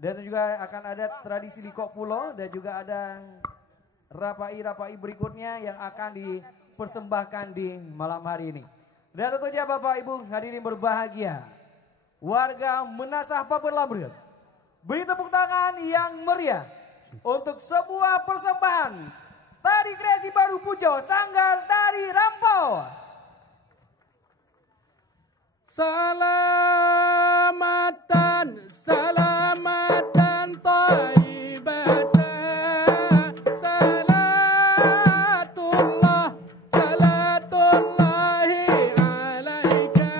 Dan juga akan ada tradisi di Kok Pulo, dan juga ada Rapai berikutnya yang akan dipersembahkan di malam hari ini. Dan tentunya Bapak Ibu hadirin berbahagia, warga Menasah Paper Lamril, beri tepuk tangan yang meriah untuk sebuah persembahan tari kreasi baru Pujo Sanggar Tari Rampau. Salamatan, salamatan thayyibatan, salatullah, salatullahi alaika,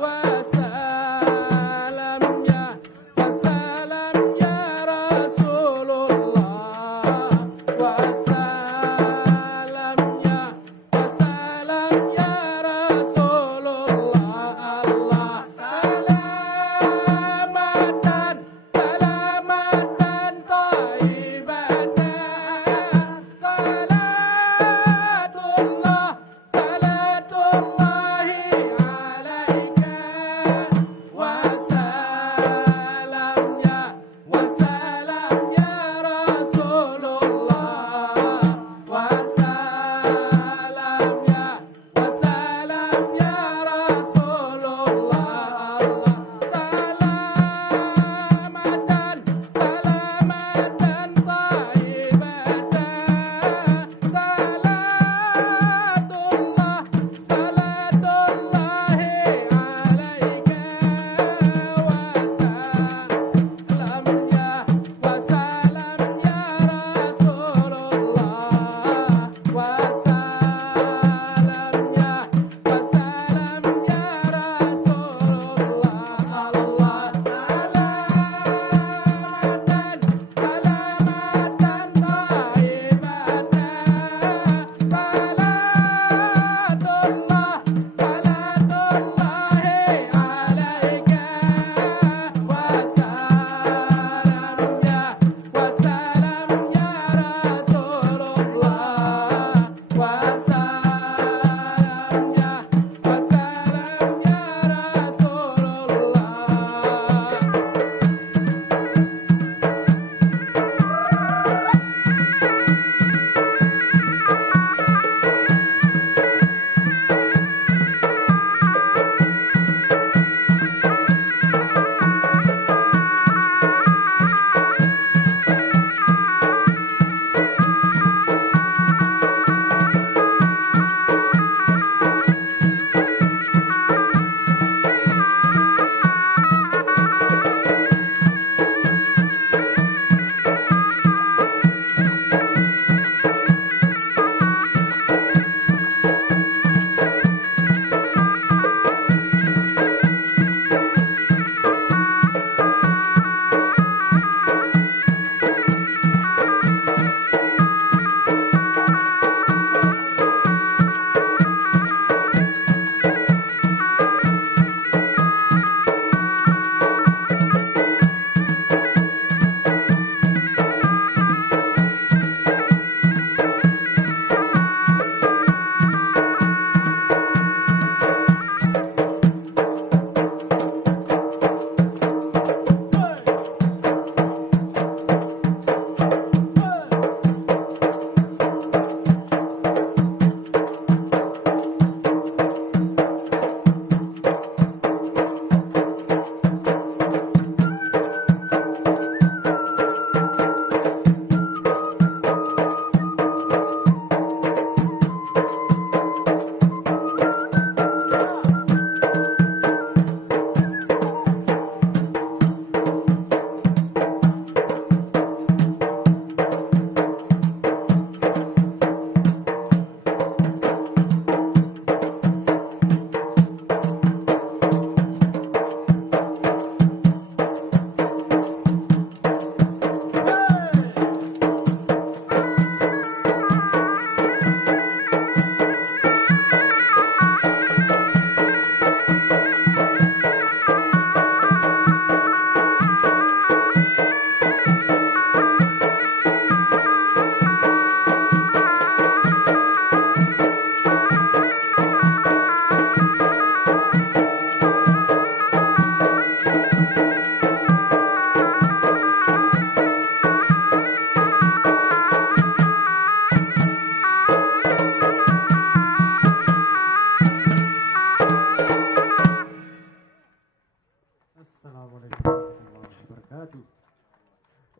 wa salam ya Rasulullah, wa salam ya Rasulullah. Allah salamatan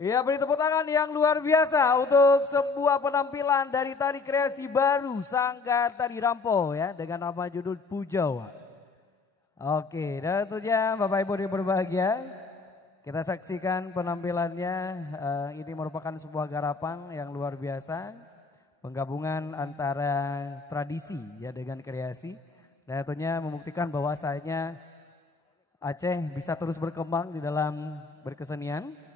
Ya, beri tepuk tangan yang luar biasa untuk sebuah penampilan dari tari kreasi baru Sanggar Tari Rampo ya dengan nama judul Pujau. Oke, dan tentunya Bapak Ibu yang berbahagia, kita saksikan penampilannya. Ini merupakan sebuah garapan yang luar biasa, penggabungan antara tradisi ya dengan kreasi, dan tentunya membuktikan bahwasanya Aceh bisa terus berkembang di dalam berkesenian.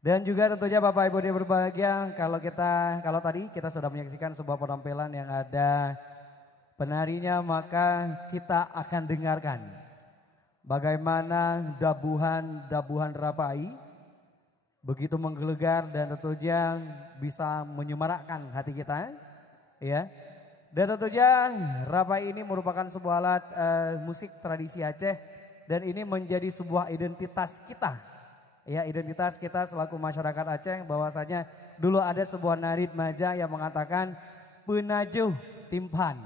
Dan juga tentunya Bapak Ibu yang berbahagia, kalau tadi kita sudah menyaksikan sebuah penampilan yang ada penarinya, maka kita akan dengarkan bagaimana dabuhan Rapai begitu menggelegar dan tentunya bisa menyemarakkan hati kita, ya. Dan tentunya Rapai ini merupakan sebuah alat musik tradisi Aceh dan ini menjadi sebuah identitas kita. Ya, identitas kita selaku masyarakat Aceh, bahwasanya dulu ada sebuah narid maja yang mengatakan penajuh timpan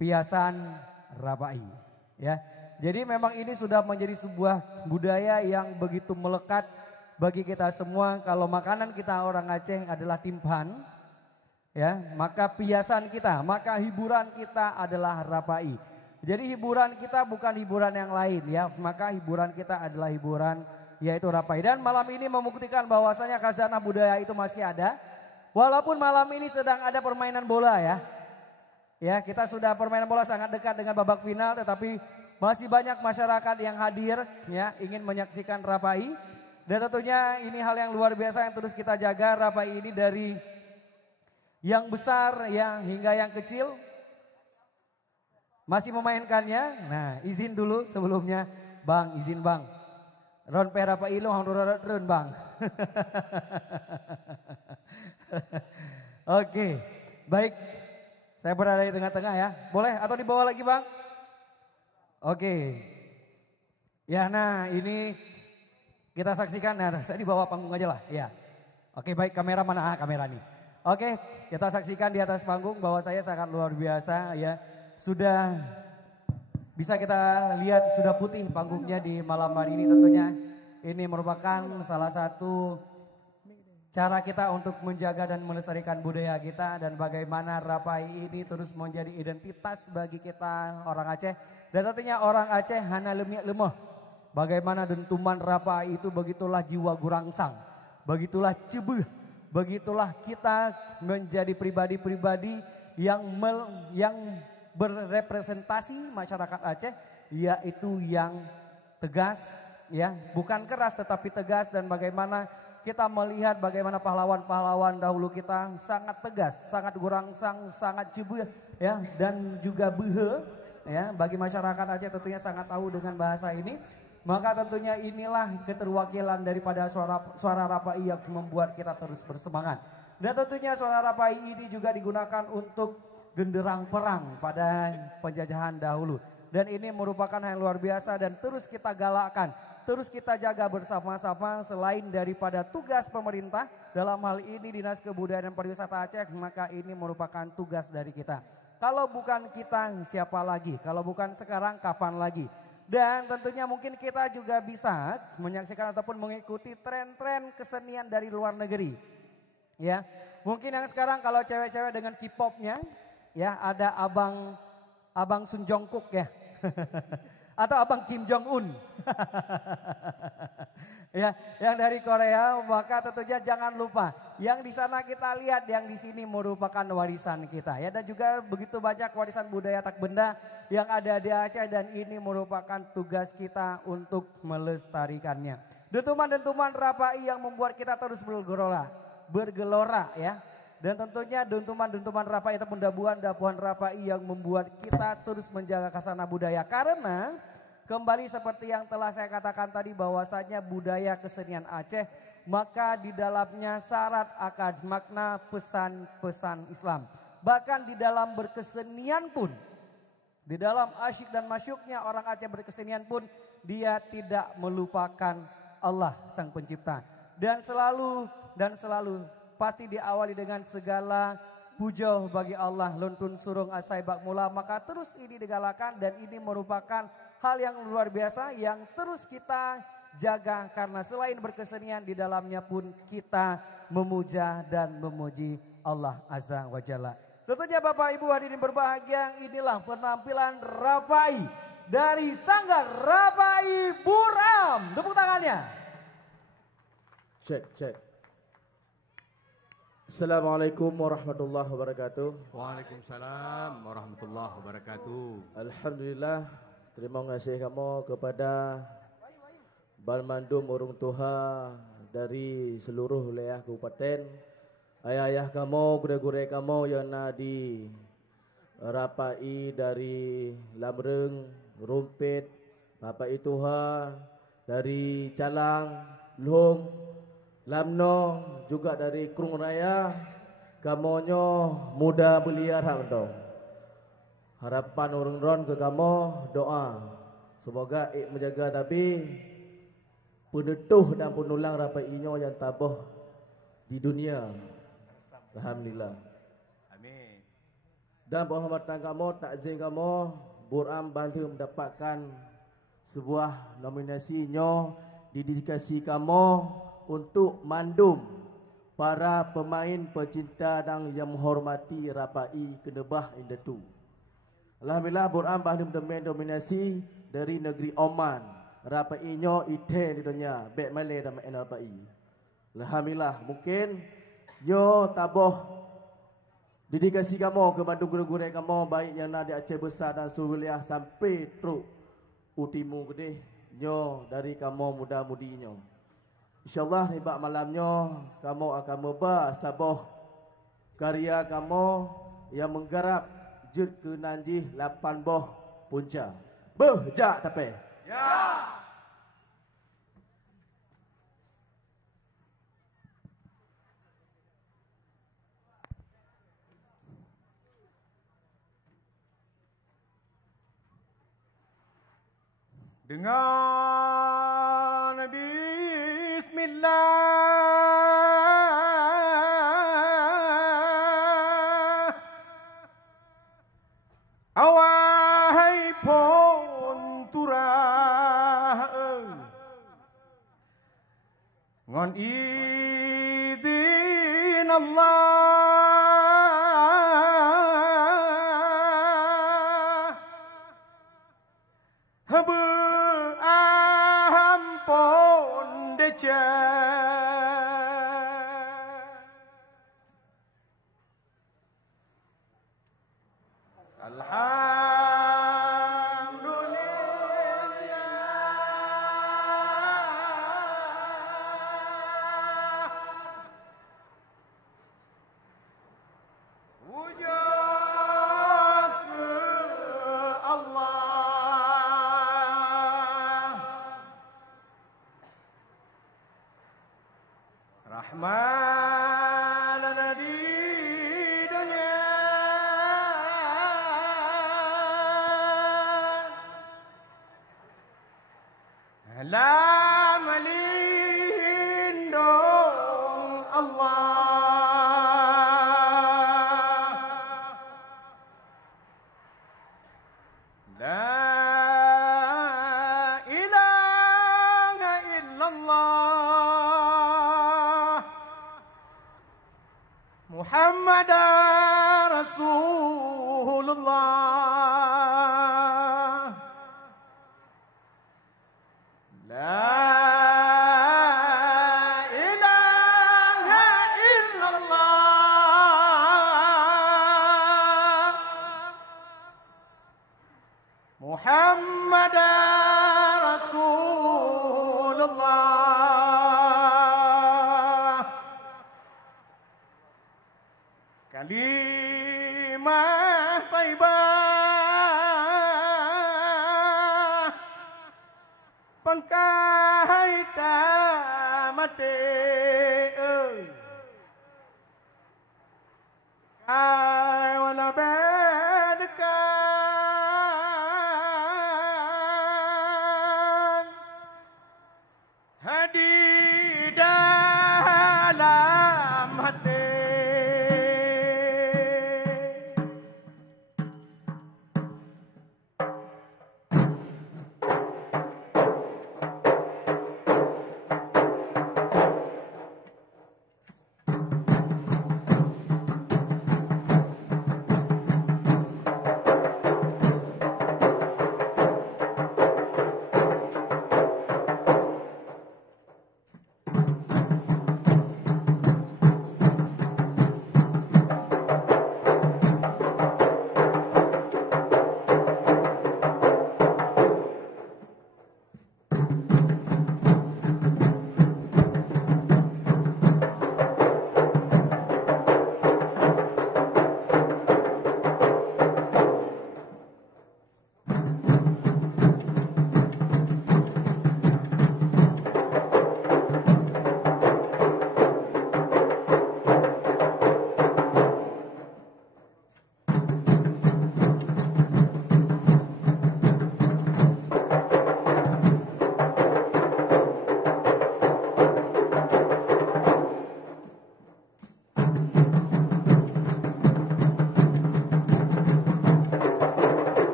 piasan Rapai, ya. Jadi memang ini sudah menjadi sebuah budaya yang begitu melekat bagi kita semua. Kalau makanan kita orang Aceh adalah timpan, ya, maka piasan kita, maka hiburan kita adalah Rapai. Jadi hiburan kita bukan hiburan yang lain, ya, maka hiburan kita adalah hiburan yaitu Rapai. Dan malam ini membuktikan bahwasanya khazanah budaya itu masih ada. Walaupun malam ini sedang ada permainan bola ya. Ya, kita sudah permainan bola sangat dekat dengan babak final, tetapi masih banyak masyarakat yang hadir ya, ingin menyaksikan Rapai. Dan tentunya ini hal yang luar biasa yang terus kita jaga, Rapai ini dari yang besar ya hingga yang kecil masih memainkannya. Nah, izin dulu sebelumnya, Bang, izin Bang. Ron perapa ilo ron Bang. Oke, baik. Saya berada di tengah-tengah ya. Boleh atau dibawa lagi Bang? Oke. Ya, nah ini kita saksikan. Nah, saya di bawah panggung aja lah. Ya. Oke, baik, kamera mana? Kamera nih. Oke, kita saksikan di atas panggung bahwa saya sangat luar biasa ya. Sudah bisa kita lihat sudah putih panggungnya di malam hari ini. Tentunya ini merupakan salah satu cara kita untuk menjaga dan melestarikan budaya kita, dan bagaimana Rapai ini terus menjadi identitas bagi kita orang Aceh. Dan tentunya orang Aceh hana lemiak lemah. Bagaimana dentuman Rapai itu begitulah jiwa gurangsang, begitulah cebuh, begitulah kita menjadi pribadi-pribadi yang berrepresentasi masyarakat Aceh, yaitu yang tegas ya, bukan keras tetapi tegas. Dan bagaimana kita melihat bagaimana pahlawan-pahlawan dahulu kita sangat tegas, sangat gurangsang, sangat cebuh ya, dan juga behe ya, bagi masyarakat Aceh tentunya sangat tahu dengan bahasa ini. Maka tentunya inilah keterwakilan daripada suara Rapai yang membuat kita terus bersemangat. Dan tentunya suara Rapai ini juga digunakan untuk genderang perang pada penjajahan dahulu. Dan ini merupakan hal yang luar biasa dan terus kita galakkan, terus kita jaga bersama-sama. Selain daripada tugas pemerintah, dalam hal ini Dinas Kebudayaan dan Pariwisata Aceh, maka ini merupakan tugas dari kita. Kalau bukan kita, siapa lagi? Kalau bukan sekarang, kapan lagi? Dan tentunya mungkin kita juga bisa menyaksikan ataupun mengikuti tren-tren kesenian dari luar negeri. Ya, mungkin yang sekarang kalau cewek-cewek dengan K-popnya, ya ada abang Sun Jongkook ya, atau abang Kim Jong Un, ya, yang dari Korea. Maka tentunya jangan lupa, yang di sana kita lihat, yang di sini merupakan warisan kita ya. Dan juga begitu banyak warisan budaya tak benda yang ada di Aceh, dan ini merupakan tugas kita untuk melestarikannya. Dentuman-dentuman Rapai yang membuat kita terus bergelora ya. Dan tentunya dentuman-dentuman Rapai ataupun dabuhan-dabuhan Rapai yang membuat kita terus menjaga khazanah budaya. Karena kembali seperti yang telah saya katakan tadi, bahwasanya budaya kesenian Aceh, maka di dalamnya syarat akan makna pesan-pesan Islam. Bahkan di dalam berkesenian pun, di dalam asyik dan masyuknya orang Aceh berkesenian pun, dia tidak melupakan Allah Sang Pencipta. Dan selalu pasti diawali dengan segala puja bagi Allah, luntun surung asai bak mula. Maka terus ini digalakan, dan ini merupakan hal yang luar biasa yang terus kita jaga, karena selain berkesenian di dalamnya pun kita memuja dan memuji Allah Azza wa Jalla. Tentunya Bapak Ibu hadirin berbahagia, inilah penampilan Rapai dari Sanggar Rapai Buram. Tepuk tangannya. Cek. Assalamualaikum warahmatullahi wabarakatuh. Waalaikumsalam warahmatullahi wabarakatuh. Alhamdulillah, terima kasih kamu kepada Balmandum Urung Tuha dari seluruh wilayah kabupaten. Ayah-ayah kamu, gure-gure kamu yang di Rapai dari Lamreng, Rumpit, Rapai Tuha dari Calang, Lom, Lamno, juga dari Krung Raya, kamonyo muda belia dong. Harapan urung ron ke kamu doa. Semoga menjaga tapi penetuh dan penulang Rapai inyo yang tabah di dunia. Alhamdulillah. Amin. Dan penghormatan kamu, takzim kamu, Buram Bantu mendapatkan sebuah nominasi nyo didedikasi kamu untuk mandum para pemain pecinta dan yang menghormati Rapai Kenebah Indetu. Alhamdulillah Buram Bantu dominasi dari negeri Oman. Rapai nyo ite di dunia, bek Malay dan main Rapai. Alhamdulillah, mungkin yo taboh dedikasi kamu ke bantu guru-guru kamu baik yang ada di Aceh Besar dan seluruh wilayah sampai truk utimu gede nyo dari kamu muda-mudinya. InsyaAllah ribak malamnya kamu akan membah saboh karya kamu yang menggarap jut ke nanjih 8 boh punca. Berjak tapi. Ya. Dengan Bismillah, awahai ponturah, ngon izin Allah. Ampun deca Alhamdulillah, wujud ke Allah. Rahman di dunia, la melindung Allah, la ilaha illallah, Muhammad Rasulullah, la ilaha illallah, Muhammad Rasulullah. Kalimah Taibah pangkai tamate kai wala bedkan hadi dalam hati.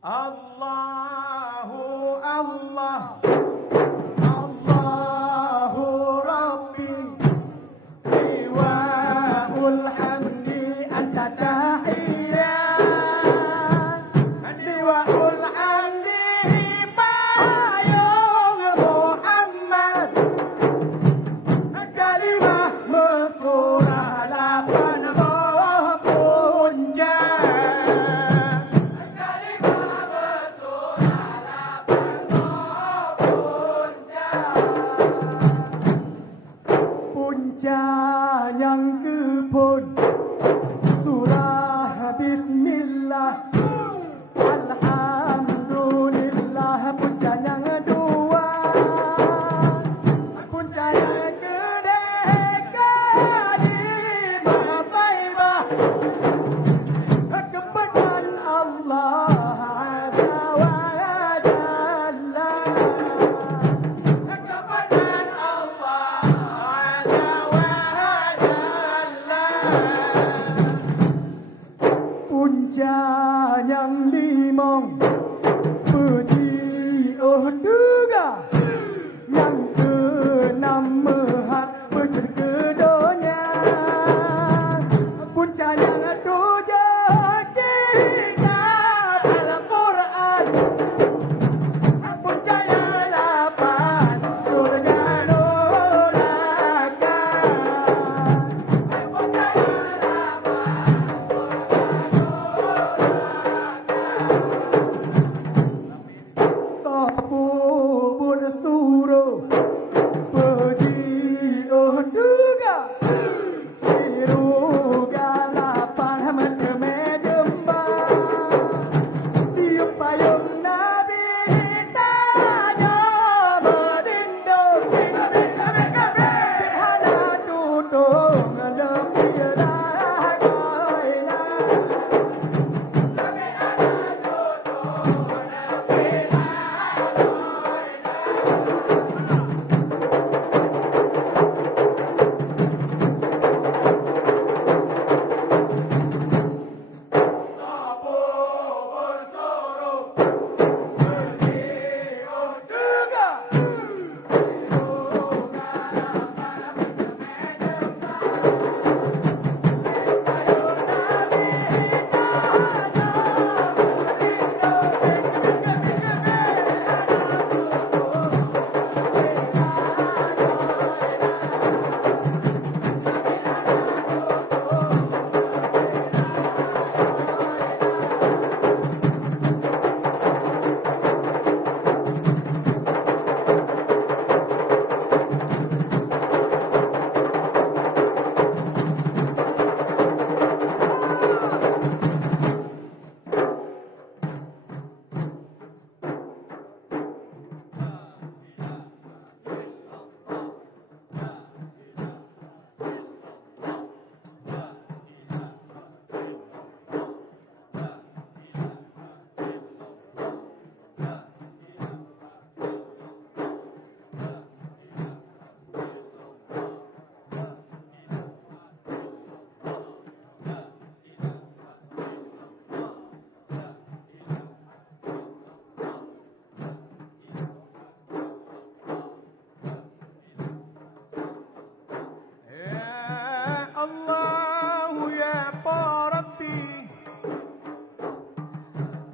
Allahu Allah, Allahu Rabbi, liwa'ul hamdi anta tahiyat, liwa'ul hamdi payung Muhammad, kalimah mesra lapan punca. Punca yang kepun surah bismillah, alhamdulillah. Punca yang dua, punca yang kedua, kalimah baibah, kepada Allah azza wa jalla. Punca yang limong, puji duga, yang keenam mehat berjud kedonya. Punca yang tujuh kitab Al-Quran, punca yang lapan surga neraka. Tapubur suruh puji duga, siruga lapan meteme jembah, tiup payung Nabi tanya berindo, hana dudung lebih ragoina.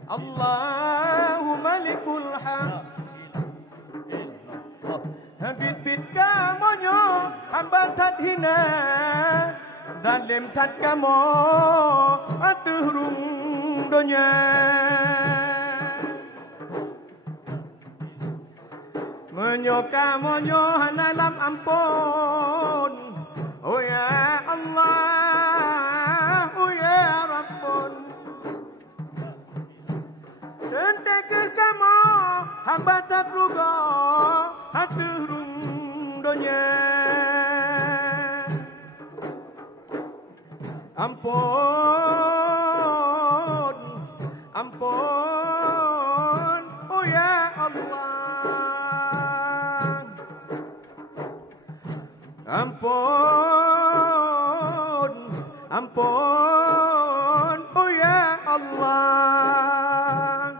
Allahu Malikul Hamd. Bibit kamonyo hamba tat hina, zalim tat kamo atuh rung donya. Menyoka monyo hanalam ampun, oh ya Allah, oh ya Rabbun. Ente ke kamu hamba tak ruga atuh rung donya. Ampun, ampun, oh ya Allah. Ampun, ampun, oh ya Allah.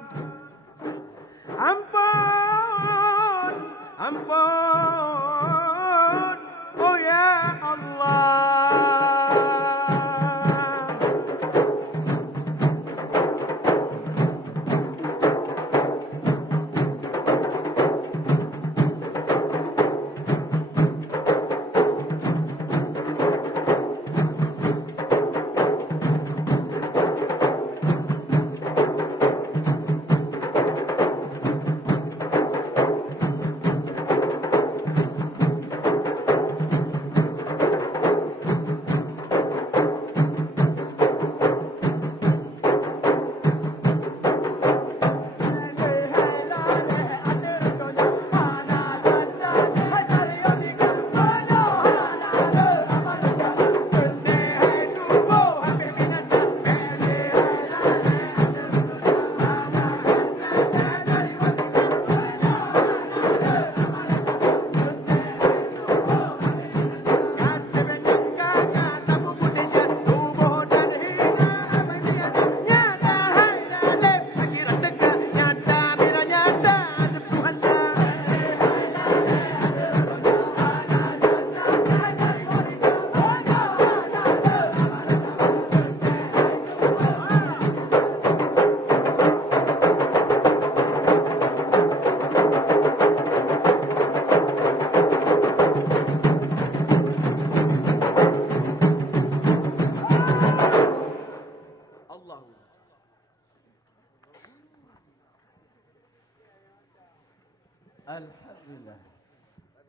Alhamdulillah.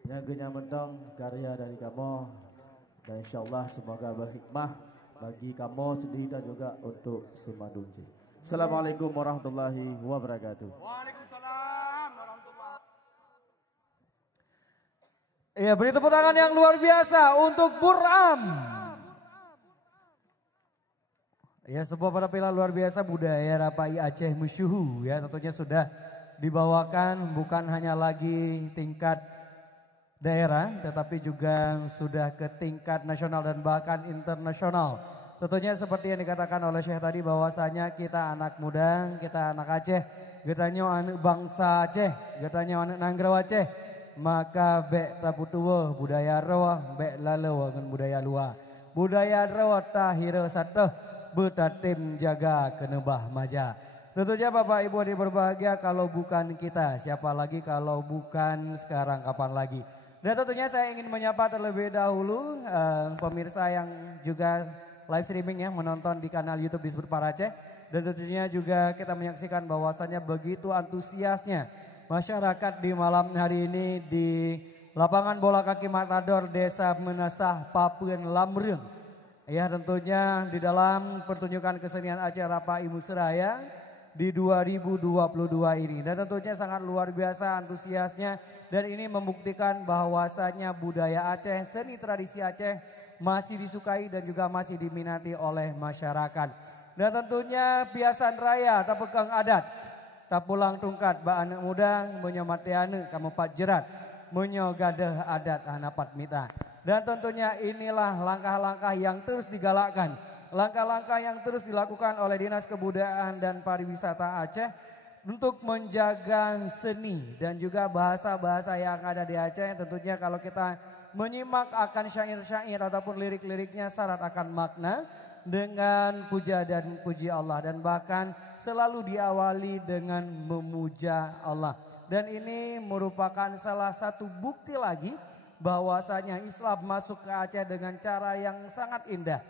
Yang kenyamendong karya dari kamu dan insyaallah semoga berhikmah bagi kamu sendiri dan juga untuk semua dunia. Assalamualaikum warahmatullahi wabarakatuh. Waalaikumsalam warahmatullahi. Ya, beri tepuk tangan yang luar biasa untuk Buram. Ya, sebuah penampilan luar biasa budaya Rapai Aceh Musyuhu ya, tentunya sudah dibawakan bukan hanya lagi tingkat daerah tetapi juga sudah ke tingkat nasional dan bahkan internasional. Tentunya seperti yang dikatakan oleh Syekh tadi bahwasanya kita anak muda, kita anak Aceh, getanyo anak bangsa Aceh, getanyo anak Nanggro Aceh, maka bek taputua budaya rawa, bek lalawa dengan budaya luar. Budaya rawa tahira satah betatim jaga kenebah maja. Tentunya Bapak Ibu yang berbahagia, kalau bukan kita siapa lagi, kalau bukan sekarang kapan lagi. Dan tentunya saya ingin menyapa terlebih dahulu pemirsa yang juga live streaming ya, menonton di kanal YouTube Disebut Para Aceh. Dan tentunya juga kita menyaksikan bahwasannya begitu antusiasnya masyarakat di malam hari ini di lapangan bola kaki Matador Desa Menasah Papuen Lamreung. Ya, tentunya di dalam pertunjukan kesenian Aceh Rapai Musraya di 2022 ini. Dan tentunya sangat luar biasa antusiasnya, dan ini membuktikan bahwasanya budaya Aceh, seni tradisi Aceh masih disukai dan juga masih diminati oleh masyarakat. Dan tentunya biasan raya tak pegang adat, tak pulang tungkat ba anak muda menyamatiane kamu pat jerat menyogadah adat hanapat mita. Dan tentunya inilah langkah-langkah yang terus digalakkan, langkah-langkah yang terus dilakukan oleh Dinas Kebudayaan dan Pariwisata Aceh untuk menjaga seni dan juga bahasa-bahasa yang ada di Aceh. Tentunya kalau kita menyimak akan syair-syair ataupun lirik-liriknya syarat akan makna dengan puja dan puji Allah, dan bahkan selalu diawali dengan memuja Allah. Dan ini merupakan salah satu bukti lagi bahwasanya Islam masuk ke Aceh dengan cara yang sangat indah.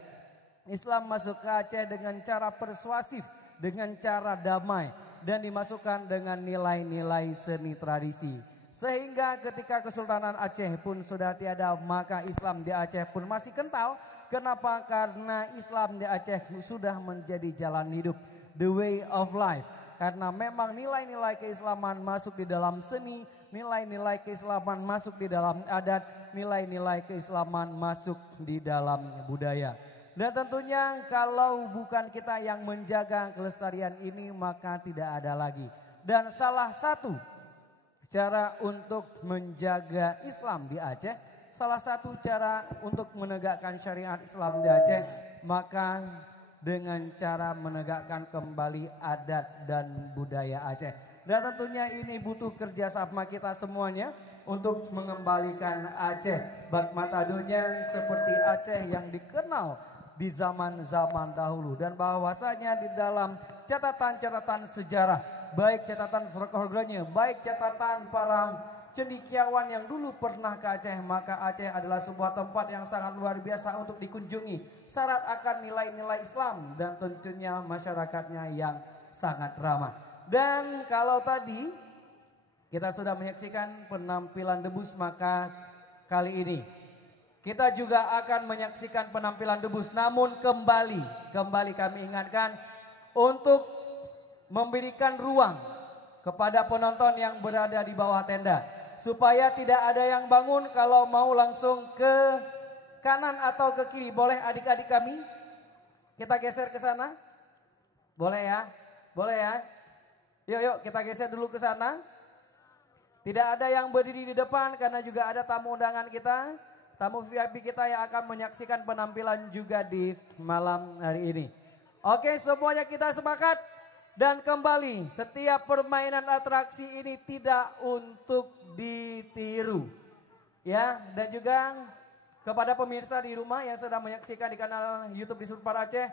Islam masuk ke Aceh dengan cara persuasif, dengan cara damai, dan dimasukkan dengan nilai-nilai seni tradisi. Sehingga ketika Kesultanan Aceh pun sudah tiada, maka Islam di Aceh pun masih kental. Kenapa? Karena Islam di Aceh sudah menjadi jalan hidup, the way of life. Karena memang nilai-nilai keislaman masuk di dalam seni, nilai-nilai keislaman masuk di dalam adat, nilai-nilai keislaman masuk di dalam budaya. Dan tentunya kalau bukan kita yang menjaga kelestarian ini, maka tidak ada lagi. Dan salah satu cara untuk menjaga Islam di Aceh, salah satu cara untuk menegakkan syariat Islam di Aceh, maka dengan cara menegakkan kembali adat dan budaya Aceh. Dan tentunya ini butuh kerjasama kita semuanya untuk mengembalikan Aceh bak matadonya seperti Aceh yang dikenal di zaman-zaman dahulu. Dan bahwasanya di dalam catatan-catatan sejarah, baik catatan Surakahoglanya, baik catatan para cendekiawan yang dulu pernah ke Aceh, maka Aceh adalah sebuah tempat yang sangat luar biasa untuk dikunjungi, syarat akan nilai-nilai Islam dan tentunya masyarakatnya yang sangat ramah. Dan kalau tadi kita sudah menyaksikan penampilan debus, maka kali ini kita juga akan menyaksikan penampilan debus. Namun kembali kami ingatkan untuk memberikan ruang kepada penonton yang berada di bawah tenda, supaya tidak ada yang bangun kalau mau langsung ke kanan atau ke kiri. Boleh adik-adik kami? Kita geser ke sana? Boleh ya? Boleh ya? Yuk kita geser dulu ke sana. Tidak ada yang berdiri di depan karena juga ada tamu undangan kita, tamu VIP kita yang akan menyaksikan penampilan juga di malam hari ini. Oke, semuanya kita sepakat. Dan kembali, setiap permainan atraksi ini tidak untuk ditiru. Ya, dan juga kepada pemirsa di rumah yang sedang menyaksikan di kanal YouTube Disebut Para Aceh,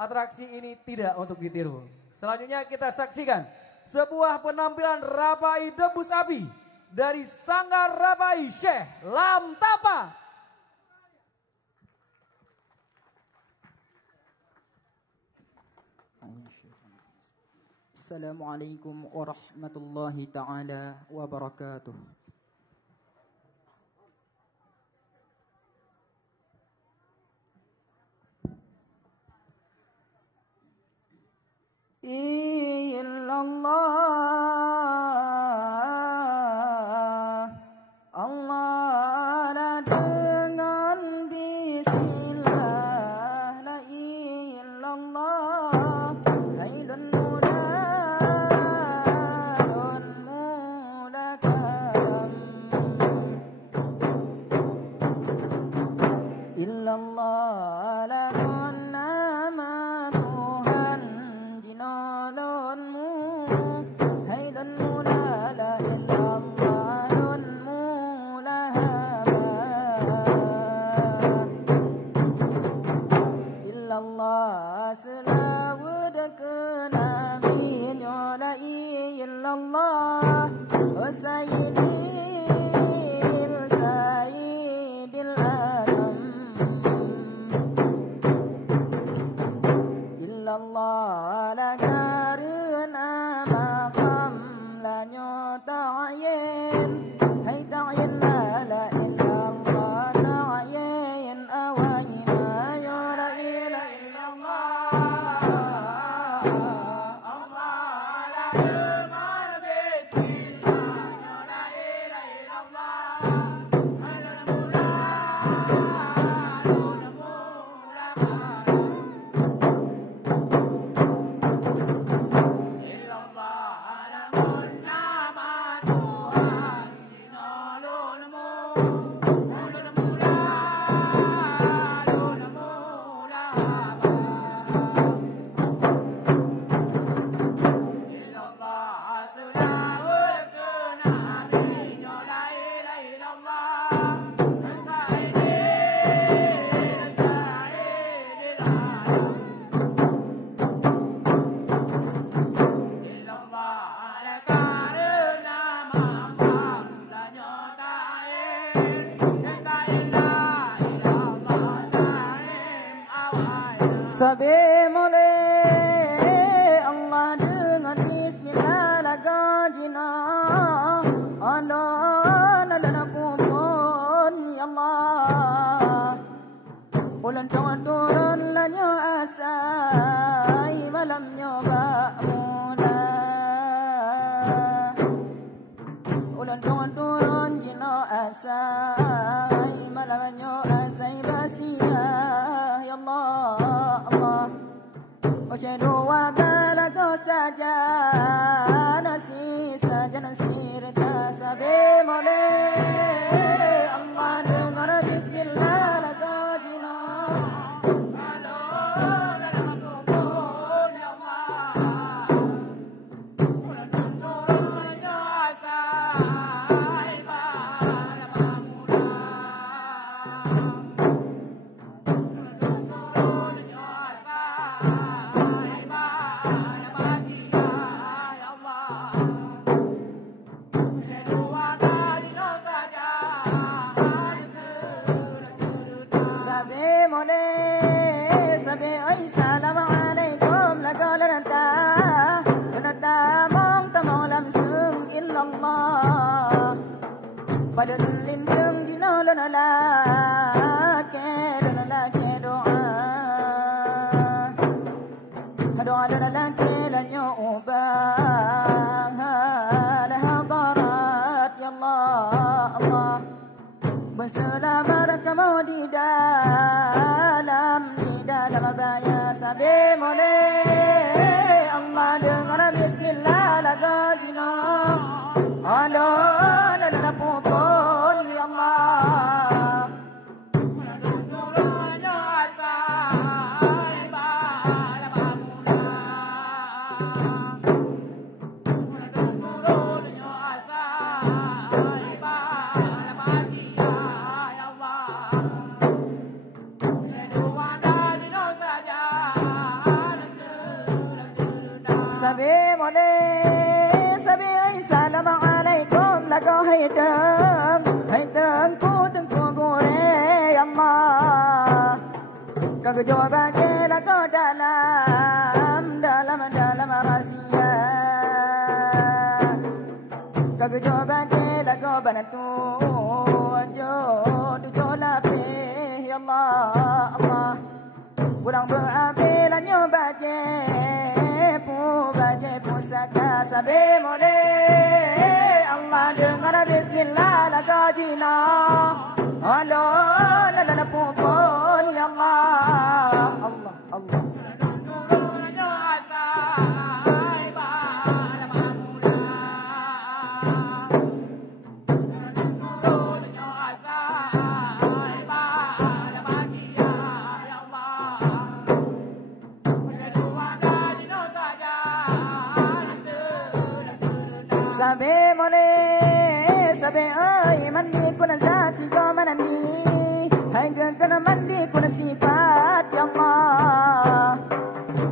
atraksi ini tidak untuk ditiru. Selanjutnya kita saksikan sebuah penampilan Rapai Debus Api dari Sanggar Rapai Syekh Lam Tapa. Assalamualaikum warahmatullahi taala wabarakatuh. Illallah Allah la dengan bismillah la illallah hailun muladun mulakam illallah la nama Tuhan jinalunmu hailun mulala illallahun mulahama illallah selawat ke Nabi la illallah sayyidil sayyidil adam illallah la karena maqam la ta'yin hay ta'yin la illallah ta'yin awayna ya la ilaha illallah Allah la dengan bismillah ya la ilaha Sabi mulai Allah dengan bismillah laga jinah Allah lana pun ya Allah bulan turun lanyo asai malamnya ba'muna bulan turun jinah asai malamnya asai basia ya Allah Ocedo wa balago saja nasi saja nasir sabe mole Allah dengar bismillah laga jina pada lindung dina lana la ke doa doa lana ke lanyo ubah la hadarat ya Allah berselamat kamu di dalam baya sabi mulai Allah dengar bismillah laga dina Allah lana pun ya Allah Sabi mulai sabi assalamualaikum laga haidang ku tengku gore Allah kagak jawab ke laga dalam rahasia Kagejo bade lago banatu jo tujo lape ya Allah Allah kurang berambil nyo baje pusaka sabe mole Allah dengar bismillah lago jina Allah la pupon ya Allah Allah Allah Sabe mole sabe ai mandi kuna zati go manani hai gana mandi kuna sifat ya Allah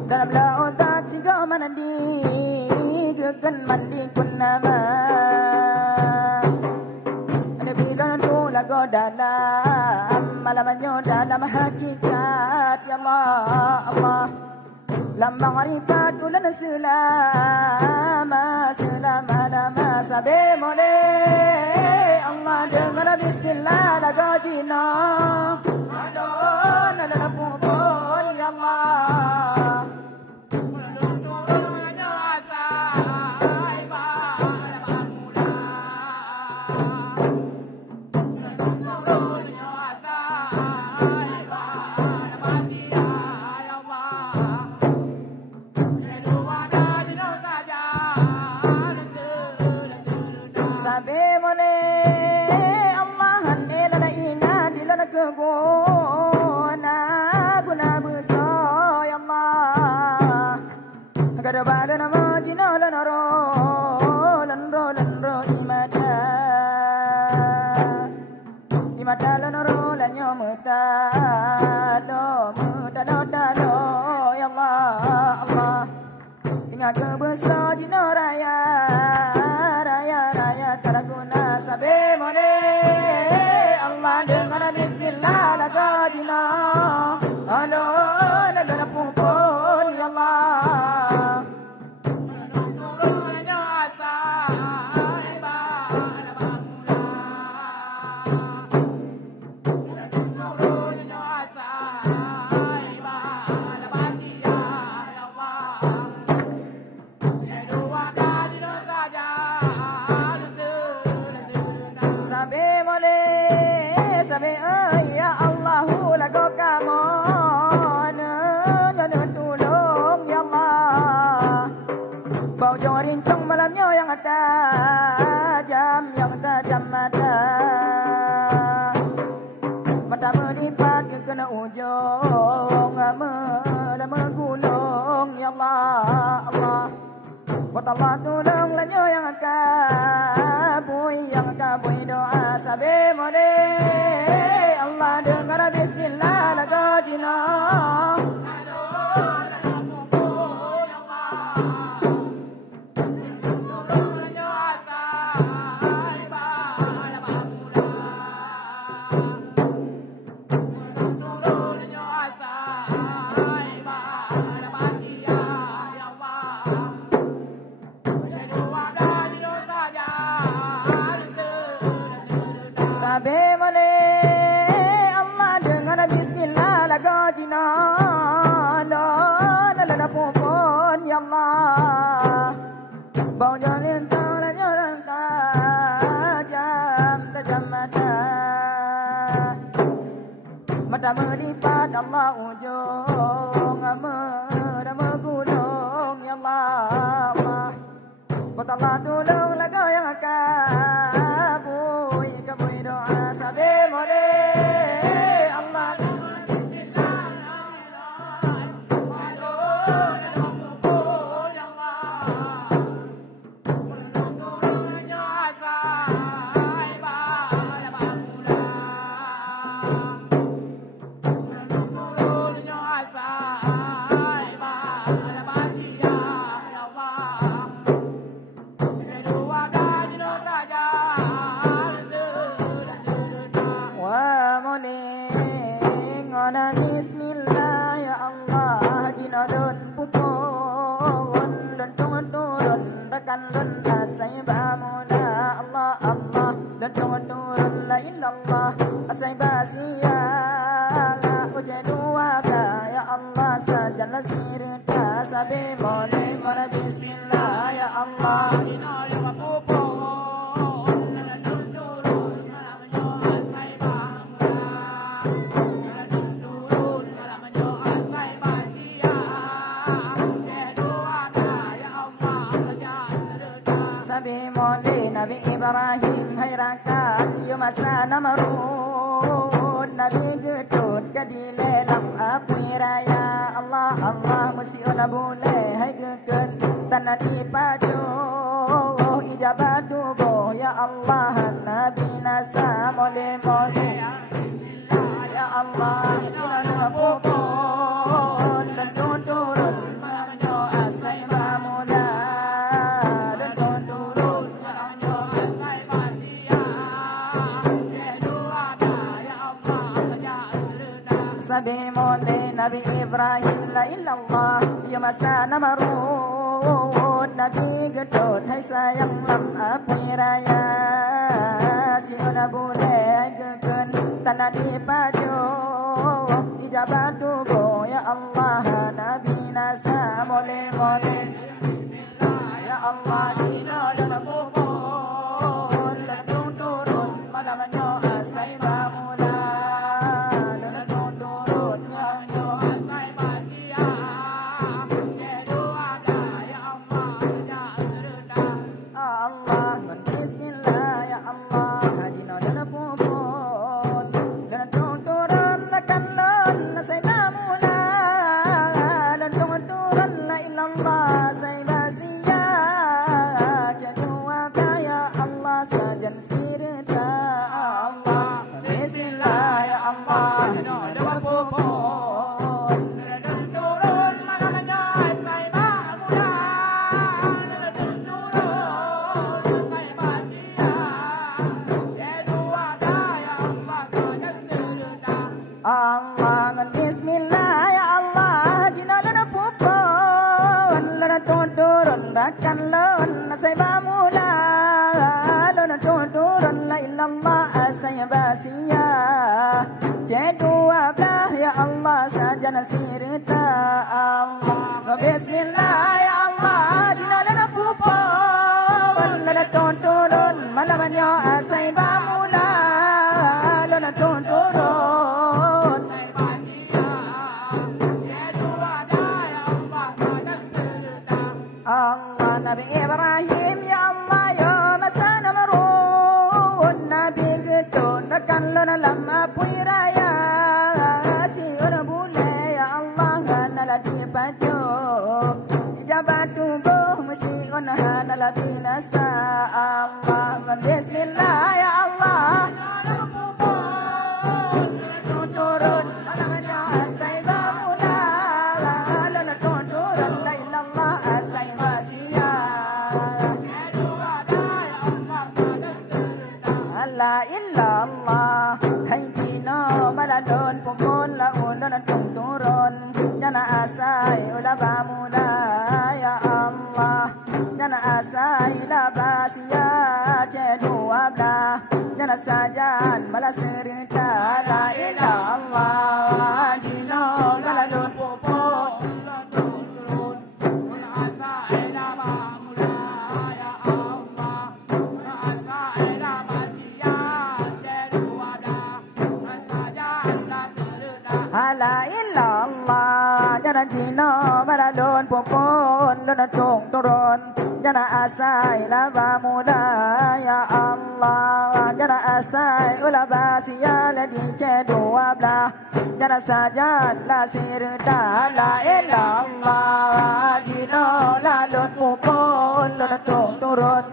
dalam lautat go manani gegan mandi kuna ma ada bidan tu lago dalam malamanyo dalam hakikat ya Allah Allah lama marifat ulan selama lama sabe mole Allah dengar bismillah lagu jina aduh nada pupon ya Allah sabe mole Allah hanela la ina dilana kegona guna buso ya Allah kada bala nama jina la naro lanro imata la naro la nyomata lo ya Allah Allah ingat kebeso jina raya karaguna sabe mole Allah dengar bismillah lagu jina Allah la pupon ya Allah sabe ya Allah lagu kamu tolong ya Allah bau jorin cong malamnya yang tajam mata melipat ke kena ujung menggulung ya Allah Allah buat Allah tolonglah yang kabui doa sabe mole Allah dengar bismillah lagu jina sabe mole Allah dengar bismillah lagu jina la pupon ya Allah bau jalin jalan tajam mata melipat Allah ujung menggulung ya Allah buat Allah tolong lagu yang kabui doa sabe mole Allah bismillah ya Allah jinadun putun dan turun rekan dan saya bamuna dan turun la illallah asai basia la dua ya Allah sajalah sirta sabi mole mole bismillah ya Allah Nabi Ibrahim hai rakat yo masa Namrud Nabi getut jadi lelang api raya Allah Allah mesti ona boleh hai geken tanah di pajo ijabat tubuh ya Allah Nabi nasa mole mole ya Allah ina pokon dan turun malamnya asai mamula Sabi mole Nabi Ibrahim la illallah ya masa Namrud Nabi getut hai sayang lam api raya si ona boleh geken tanah di pajo ijabat tubuh ya Allah Nabi nasa mole mole ya Allah dina dan pokon dan turun malamnya asai mamula Kan lon asai bamula lon turun la illallah asai basia jedua belah ya Allah sajana sirta Allah bismillah ya Allah dinalana pupon lon turun malamnya asai bamula lon turun Nabi Ibrahim ya Allah ya masa Namrud Nabi getun rekan lona lama puiraya si ona bule ya Allah nala di pajo ijabat tubuh mesti ona nala binasa Allah bismillah ya Allah turun malamnya asai bamula lona turun la ilallah asai basia La illallah hai dino malalon pumon la ulon turun jana asai ula bamula ya Allah jana asai la basia jedua blah jana sajan mala serta la illallah dino malalon pumon turun ula asai la bamula ya Allah ula asai la La illallah jana dino malalon pupon lona turun jana asai la bamula ya Allah jana asai ula basia la di jedua blah jana sajan la sirta la illallah dino lalon pupon lona turun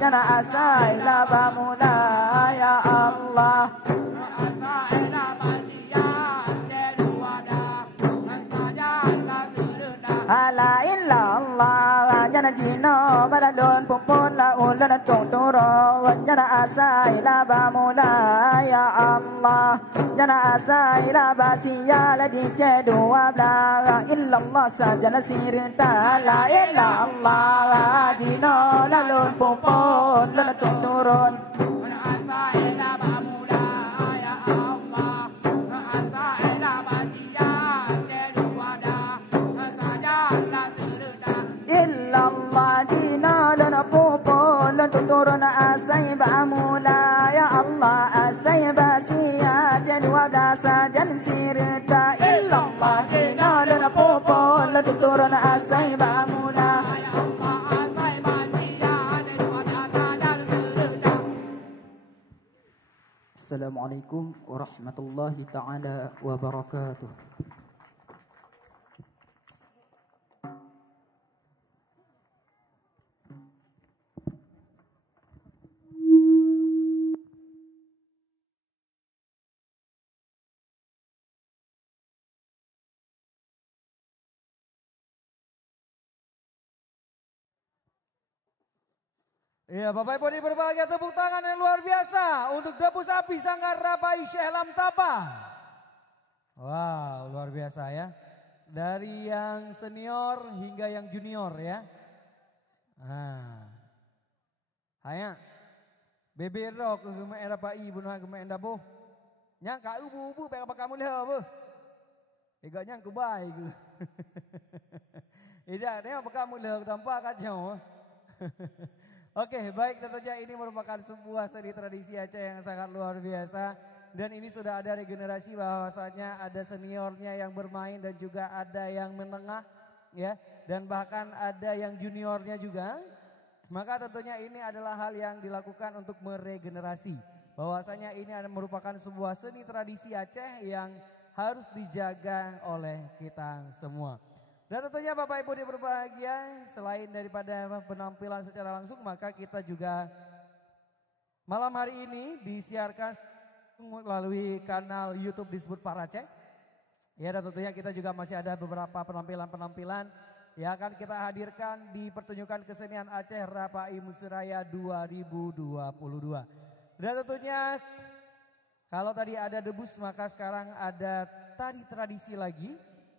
jana asai la bamula ya Allah asai la La illallah jana jino malalon pupon la ulana turun jana asai la bamula ya Allah jana asai la basia la di jedua blah illallah sajana sirta la illallah jino lalon pupon la turun jana tuturun asai ba'amula ya Allah asai basia jan wadasa jan sirta illallah kina dan popo la tuturun asai ba'amula ya Allah asai basia jan wadasa jan sirta. Assalamualaikum warahmatullahi taala wabarakatuh. Ya, Bapak Ibu yang berbahagia, tepuk tangan yang luar biasa untuk Debu Sapi Sanggar Rabai Syekh Lam Tapa. Wow, luar biasa ya. Dari yang senior hingga yang junior ya. Hanya bebero ke rumah Rabai bunuh ke rumah Dabo. Nyang ka ubu-ubu baik apa kamu lihat apa? Igaknya ku baik. Tidak, dia apa kamu lihat tanpa kacau. Oke, baik, tentunya ini merupakan sebuah seni tradisi Aceh yang sangat luar biasa. Dan ini sudah ada regenerasi bahwasanya ada seniornya yang bermain dan juga ada yang menengah ya. Dan bahkan ada yang juniornya juga. Maka tentunya ini adalah hal yang dilakukan untuk meregenerasi. Bahwasanya ini merupakan sebuah seni tradisi Aceh yang harus dijaga oleh kita semua. Dan tentunya Bapak Ibu yang berbahagia, selain daripada penampilan secara langsung, maka kita juga malam hari ini disiarkan melalui kanal YouTube disebut Pak Aceh. Ya, dan tentunya kita juga masih ada beberapa penampilan-penampilan yang akan kita hadirkan di pertunjukan kesenian Aceh Rapai Musiraya 2022. Dan tentunya kalau tadi ada debus, maka sekarang ada tari tradisi lagi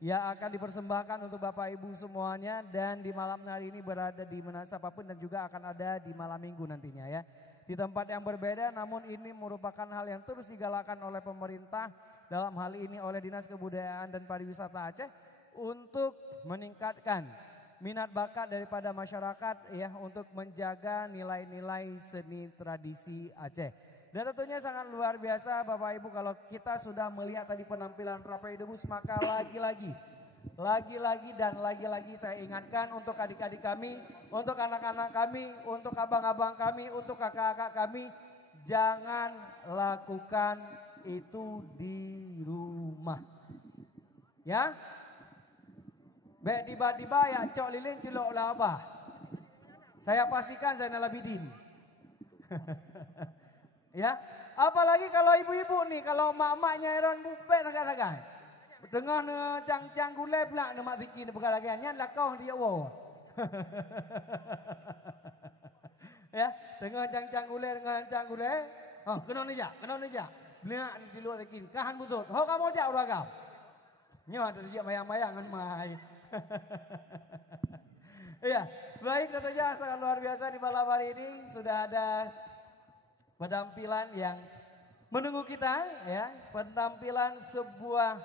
yang akan dipersembahkan untuk Bapak Ibu semuanya, dan di malam hari ini berada di mana apapun dan juga akan ada di malam minggu nantinya ya. Di tempat yang berbeda, namun ini merupakan hal yang terus digalakkan oleh pemerintah, dalam hal ini oleh Dinas Kebudayaan dan Pariwisata Aceh untuk meningkatkan minat bakat daripada masyarakat ya, untuk menjaga nilai-nilai seni tradisi Aceh. Dan tentunya sangat luar biasa Bapak Ibu kalau kita sudah melihat tadi penampilan Rapai Debus, maka lagi-lagi saya ingatkan untuk adik-adik kami, untuk anak-anak kami, untuk abang-abang kami, untuk kakak-kakak kami, jangan lakukan itu di rumah. Ya? Baik tiba-tiba ya cok lilin celok lah apa. Saya pastikan Zainal Abidin. Ya, apalagi kalau ibu-ibu nih, kalau mak-maknya Iron bupet agak-agak. Tengah ne cang-cang gulai pula ne mak zikir ne perkara lagian lah kau dia wo. Ya, tengah cang-cang gulai. Oh, kena ni jak. Benak di luar zikir, kahan butut. Ho kamu jak uragam. Nyo ada dia mayang-mayang kan mai. Iya, baik, tentunya sangat luar biasa di malam hari ini sudah ada penampilan yang menunggu kita ya, penampilan sebuah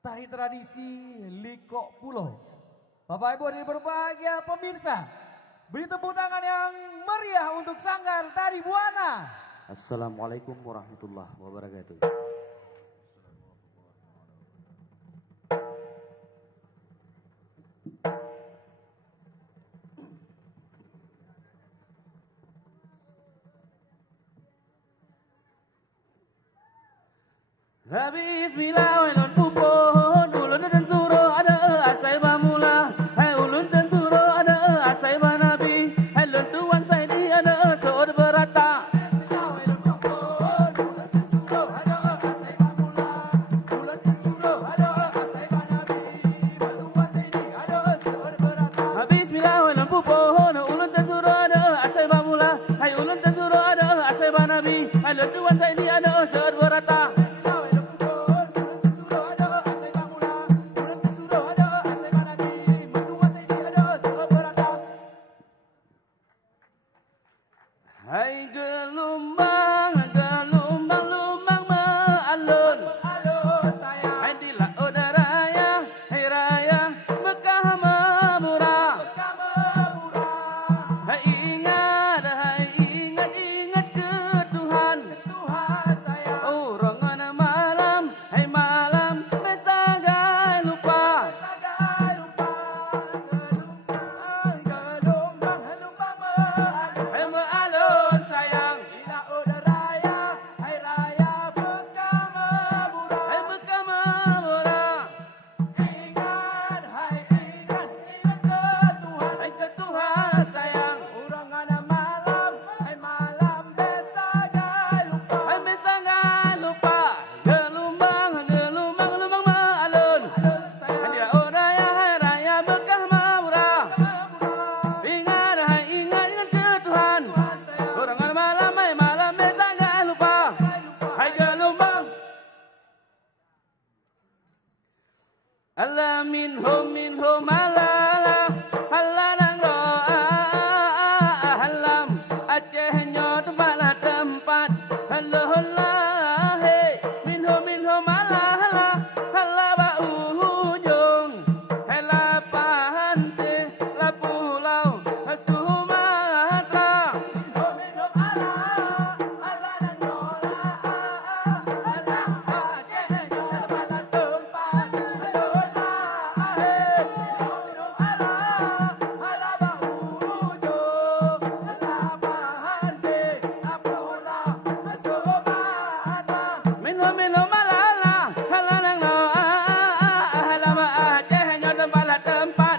tari tradisi Likok Pulau. Bapak Ibu yang berbahagia pemirsa, beri tepuk tangan yang meriah untuk Sanggar Tari Buana. Assalamualaikum warahmatullahi wabarakatuh. Bismillah ulun pupon ulun dan suruh ada asai bamula, hai ulun dan suruh ada asai banabi, hai ulun tuan saya di ada sod berata. Bismillah ulun pupon ulun dan suruh ada asai bamula, ulun dan suruh ada asai banabi, tuan saya di ada sod berata. Bismillah ulun pupon ulun dan suruh ada asai bamula, hai ulun dan suruh ada asai banabi, hai ulun tuan saya di ada sod berata. Hai gelombang lumbang maalun, hai di laut raya, hai raya Mekah memurah, hai ingat minhum malala halanang doa halam Aceh nyot bala tempat halah he minhum malala halaba ujung hela pahante la pulau Sumatera minhum ala halanang doa halam Aceh nyot bala tempat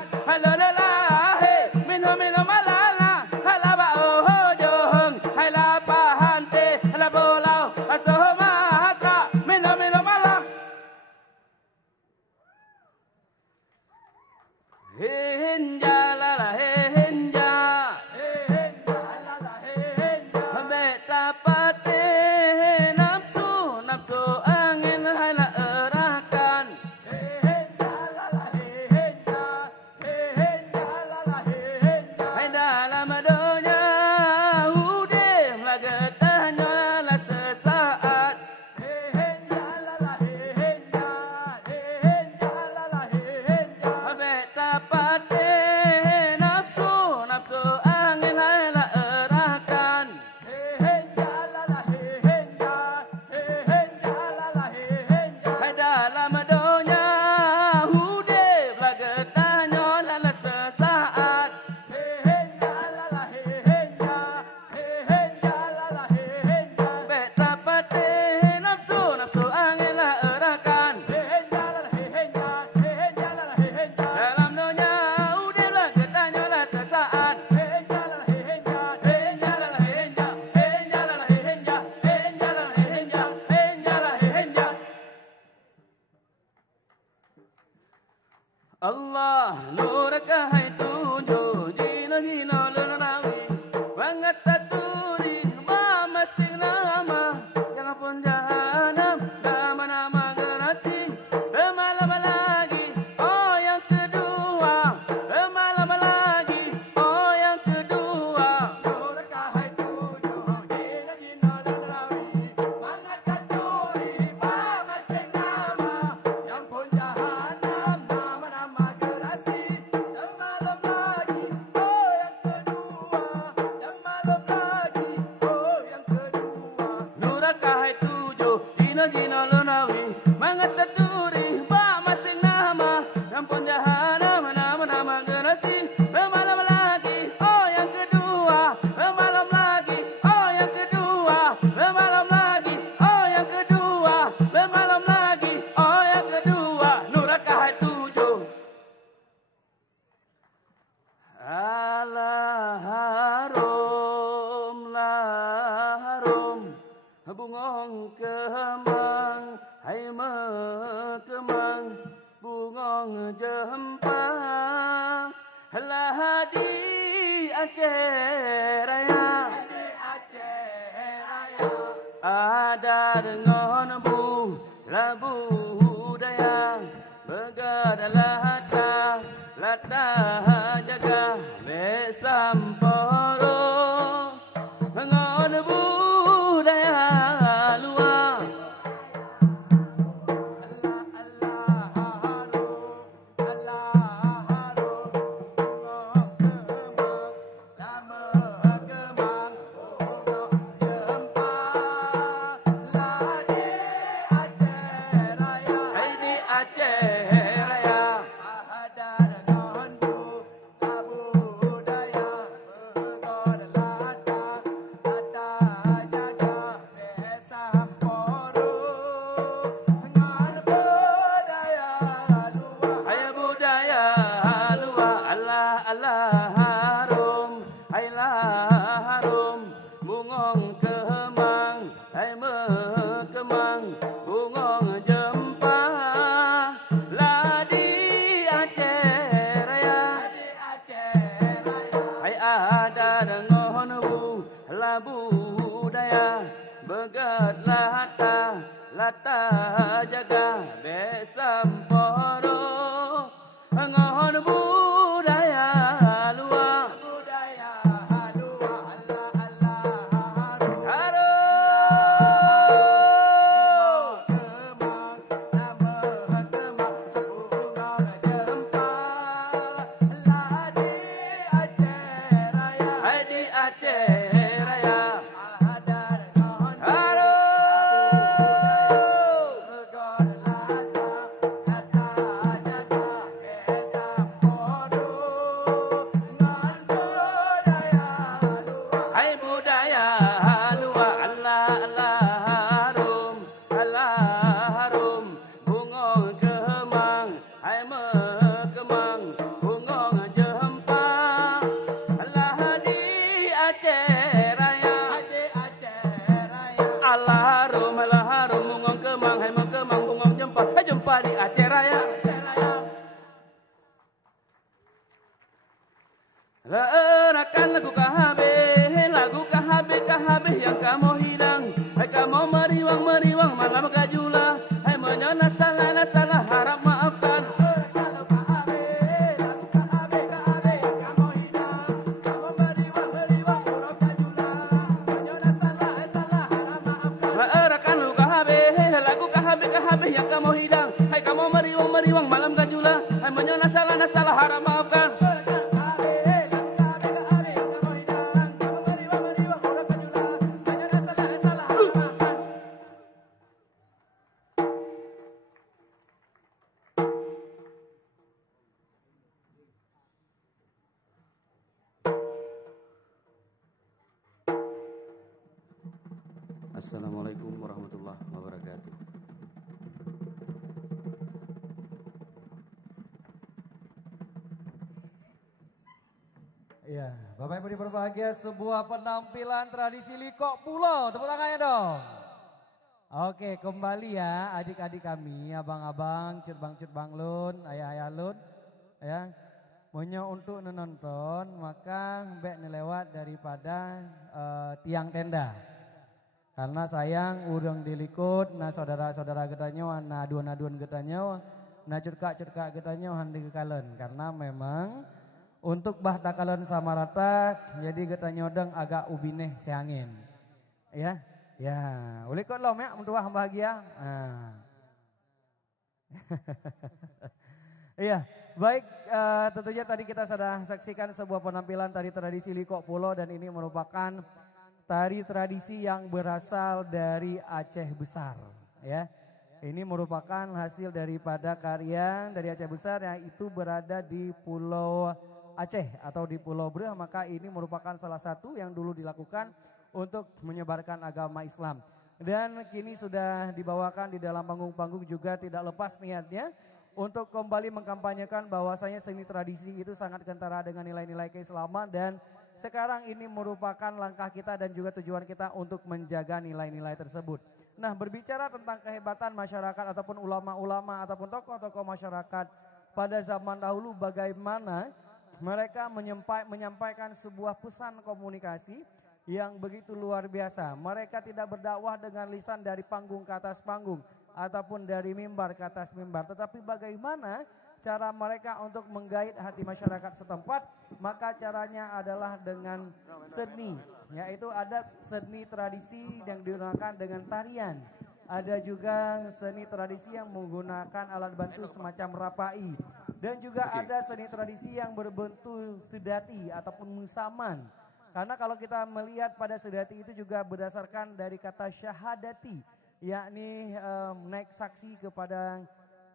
Allah nur kahai tujuh jina gina lenawi banget taturi ba masing nama jangan pun jahanam nama gerati lama lagi oh yang kedua lama lagi oh yang kedua nur kahai tujuh jina gina lenawi banget taturi ba masing nama jangan pun jahanam Gina lunawi mangataturi ba masing nama ampun jahanam nama gerati malam lagi oh yang kedua malam lagi oh yang kedua malam lagi oh yang kedua malam lagi oh yang kedua nurakah tujuh Allah harum lah harum bungong kemang hai kemang bungong jempa lah di Aceh Raya ada dengan bu labu budaya begadalah lata jaga besamporo dengan budaya luar budaya begatlah lata jaga besamporo ngon budaya luar. Jumpa di Aceh Raya. Laerakan lagu KHB yang kamu hilang. Hai kamu meriwang malam gajula. Hai menyonas salah harap maafkan. KHB yang kamu hidang. Hai kamu meriwang malam gajula. Hai menyonas salah harap maafkan. Assalamualaikum warahmatullahi wabarakatuh. Ya, Bapak Ibu berbahagia, sebuah penampilan tradisi Likok Pulo. Tepuk tangannya dong. Oke, kembali ya adik-adik kami, abang-abang, cutbang lun, ayah-ayah lun. Ya, punya untuk menonton, maka mbak nelewat daripada tiang tenda. Karena sayang urang dilikut, nah saudara-saudara getanya, nah aduan-aduan getanya, nah curkak getanya handi kekalen. Karena memang untuk bah takalan sama rata, jadi getanya odeng agak ubineh seangin. Ya, ya, ulikut lom ya, untuk bahagia. Nah. Iya, baik, tentunya tadi kita sudah saksikan sebuah penampilan tari tradisi Likok Pulo dan ini merupakan tari tradisi yang berasal dari Aceh Besar, ya. Ini merupakan hasil daripada karya dari Aceh Besar yang itu berada di Pulau Aceh atau di Pulau Breh, maka ini merupakan salah satu yang dulu dilakukan untuk menyebarkan agama Islam. Dan kini sudah dibawakan di dalam panggung-panggung juga tidak lepas niatnya untuk kembali mengkampanyekan bahwasanya seni tradisi itu sangat kentara dengan nilai-nilai keislaman dan sekarang ini merupakan langkah kita dan juga tujuan kita untuk menjaga nilai-nilai tersebut. Nah, berbicara tentang kehebatan masyarakat ataupun ulama-ulama ataupun tokoh-tokoh masyarakat pada zaman dahulu bagaimana mereka menyampaikan sebuah pesan komunikasi yang begitu luar biasa. Mereka tidak berdakwah dengan lisan dari panggung ke atas panggung ataupun dari mimbar ke atas mimbar, tetapi bagaimana cara mereka untuk menggait hati masyarakat setempat, maka caranya adalah dengan seni, yaitu ada seni tradisi yang digunakan dengan tarian. Ada juga seni tradisi yang menggunakan alat bantu semacam rapai. Dan juga ada seni tradisi yang berbentuk sedati ataupun musaman. Karena kalau kita melihat pada sedati itu juga berdasarkan dari kata syahadati, yakni naik saksi kepada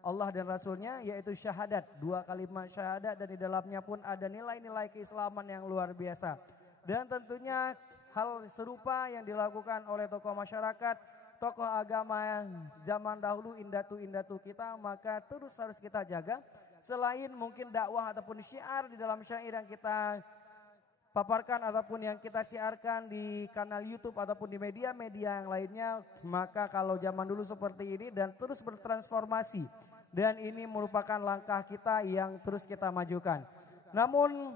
Allah dan Rasulnya, yaitu syahadat, 2 kalimat syahadat, dan di dalamnya pun ada nilai-nilai keislaman yang luar biasa. Dan tentunya hal serupa yang dilakukan oleh tokoh masyarakat, tokoh agama zaman dahulu, indatu-indatu kita, maka terus harus kita jaga. Selain mungkin dakwah ataupun syiar di dalam syair yang kita paparkan ataupun yang kita siarkan di kanal YouTube ataupun di media-media yang lainnya, maka kalau zaman dulu seperti ini dan terus bertransformasi, dan ini merupakan langkah kita yang terus kita majukan. Namun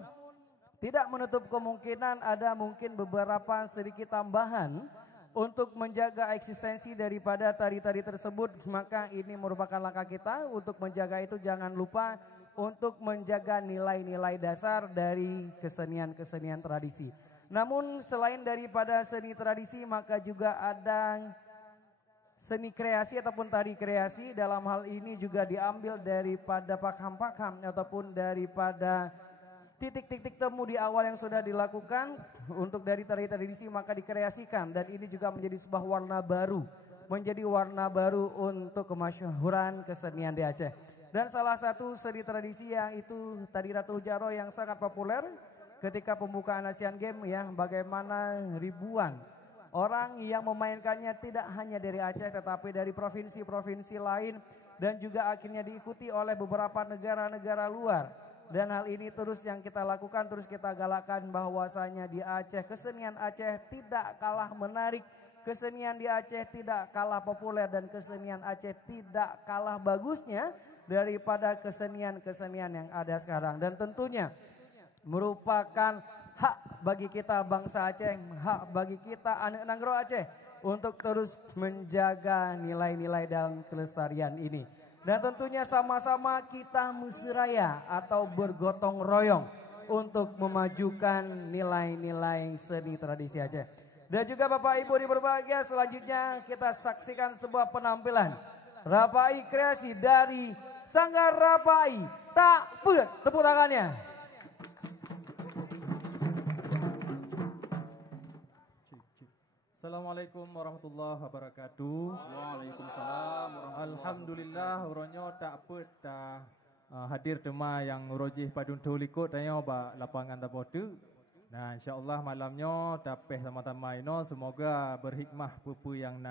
tidak menutup kemungkinan ada mungkin beberapa sedikit tambahan untuk menjaga eksistensi daripada tari-tari tersebut, maka ini merupakan langkah kita untuk menjaga itu. Jangan lupa untuk menjaga nilai-nilai dasar dari kesenian-kesenian tradisi. Namun selain daripada seni tradisi maka juga ada seni kreasi ataupun tari kreasi. Dalam hal ini juga diambil daripada pakham-pakham ataupun daripada titik-titik temu di awal yang sudah dilakukan untuk dari tari tradisi maka dikreasikan, dan ini juga menjadi sebuah warna baru, menjadi warna baru untuk kemasyhuran kesenian di Aceh. Dan salah satu seni tradisi yang itu tari Ratu Jaro yang sangat populer ketika pembukaan Asian Games ya, bagaimana ribuan orang yang memainkannya tidak hanya dari Aceh tetapi dari provinsi-provinsi lain, dan juga akhirnya diikuti oleh beberapa negara-negara luar. Dan hal ini terus yang kita lakukan, terus kita galakkan bahwasanya di Aceh, kesenian Aceh tidak kalah menarik, kesenian di Aceh tidak kalah populer, dan kesenian Aceh tidak kalah bagusnya daripada kesenian-kesenian yang ada sekarang. Dan tentunya merupakan hak bagi kita bangsa Aceh, hak bagi kita anak Nanggro Aceh untuk terus menjaga nilai-nilai dalam kelestarian ini. Dan tentunya sama-sama kita mesraya atau bergotong royong untuk memajukan nilai-nilai seni tradisi Aceh. Dan juga Bapak Ibu berbahagia, selanjutnya kita saksikan sebuah penampilan Rapai kreasi dari Sanggar Rapai Takpet. Tepuk tangannya. Assalamualaikum warahmatullahi wabarakatuh. Waalaikumsalam. Alhamdulillah uronyo Takpet hadir tema yang rojih padun tulikut tanya ba lapangan tapotu. Nah, insyaallah malamnya tapeh sama-sama ino semoga berhikmah pupu yang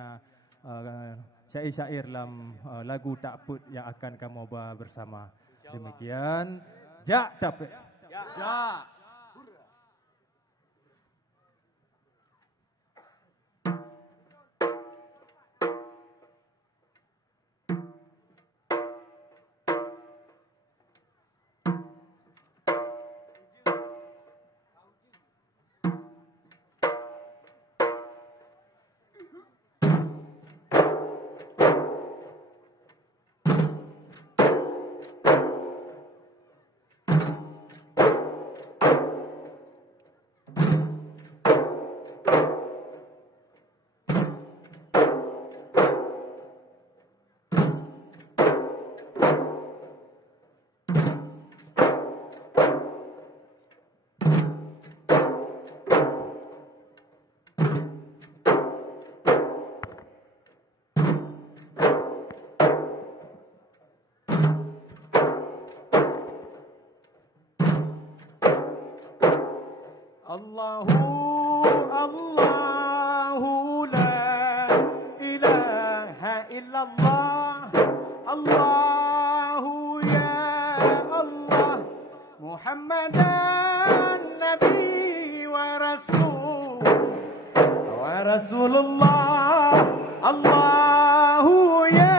syair-syair dalam lagu Takpet yang akan kamu bawa bersama. Demikian, ja tapeh. Ja. Allahu la ilaha illallah, Allahu ya Allah, Muhammadan Nabi wa Rasulullah, Allahu ya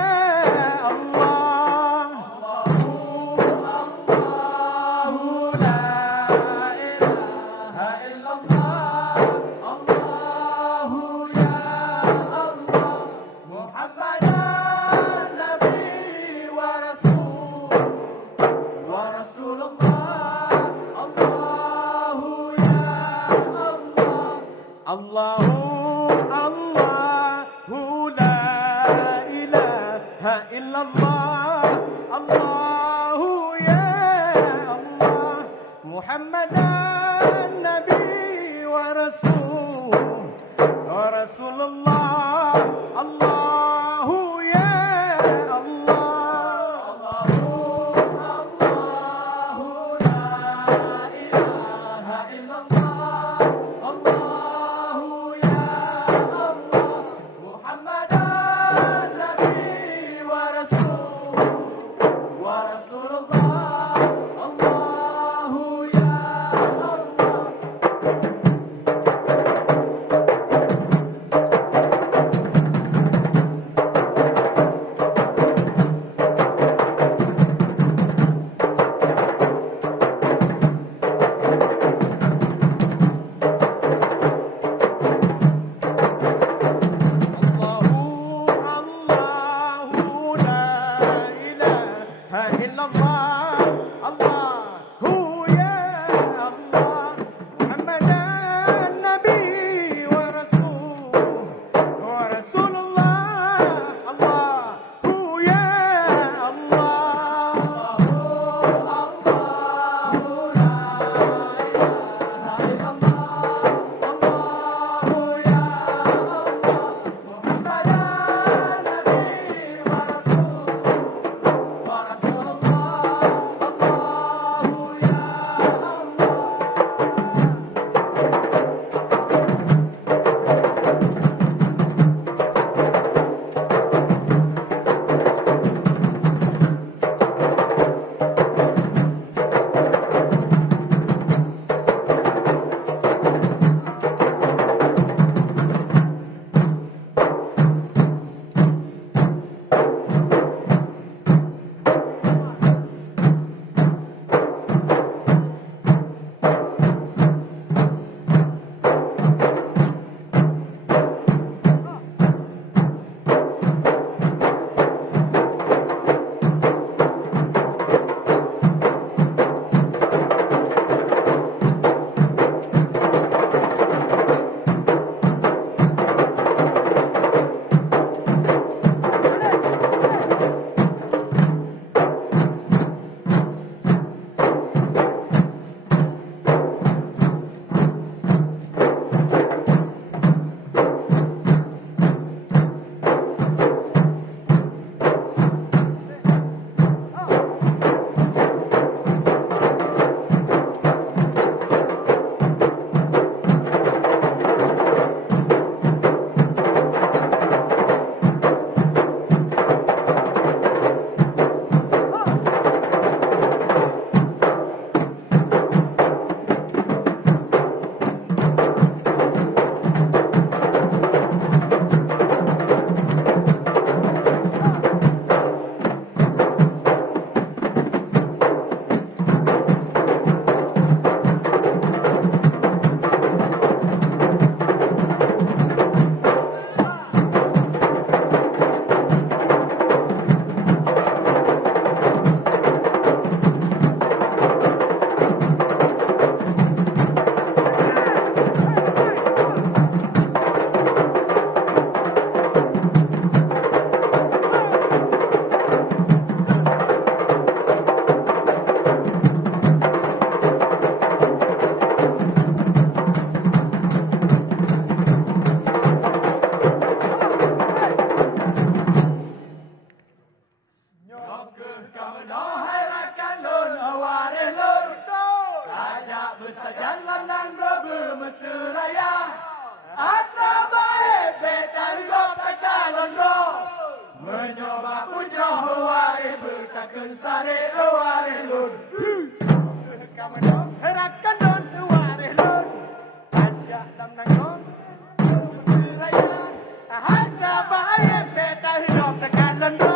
harga bayar peta hidup tekan lendo.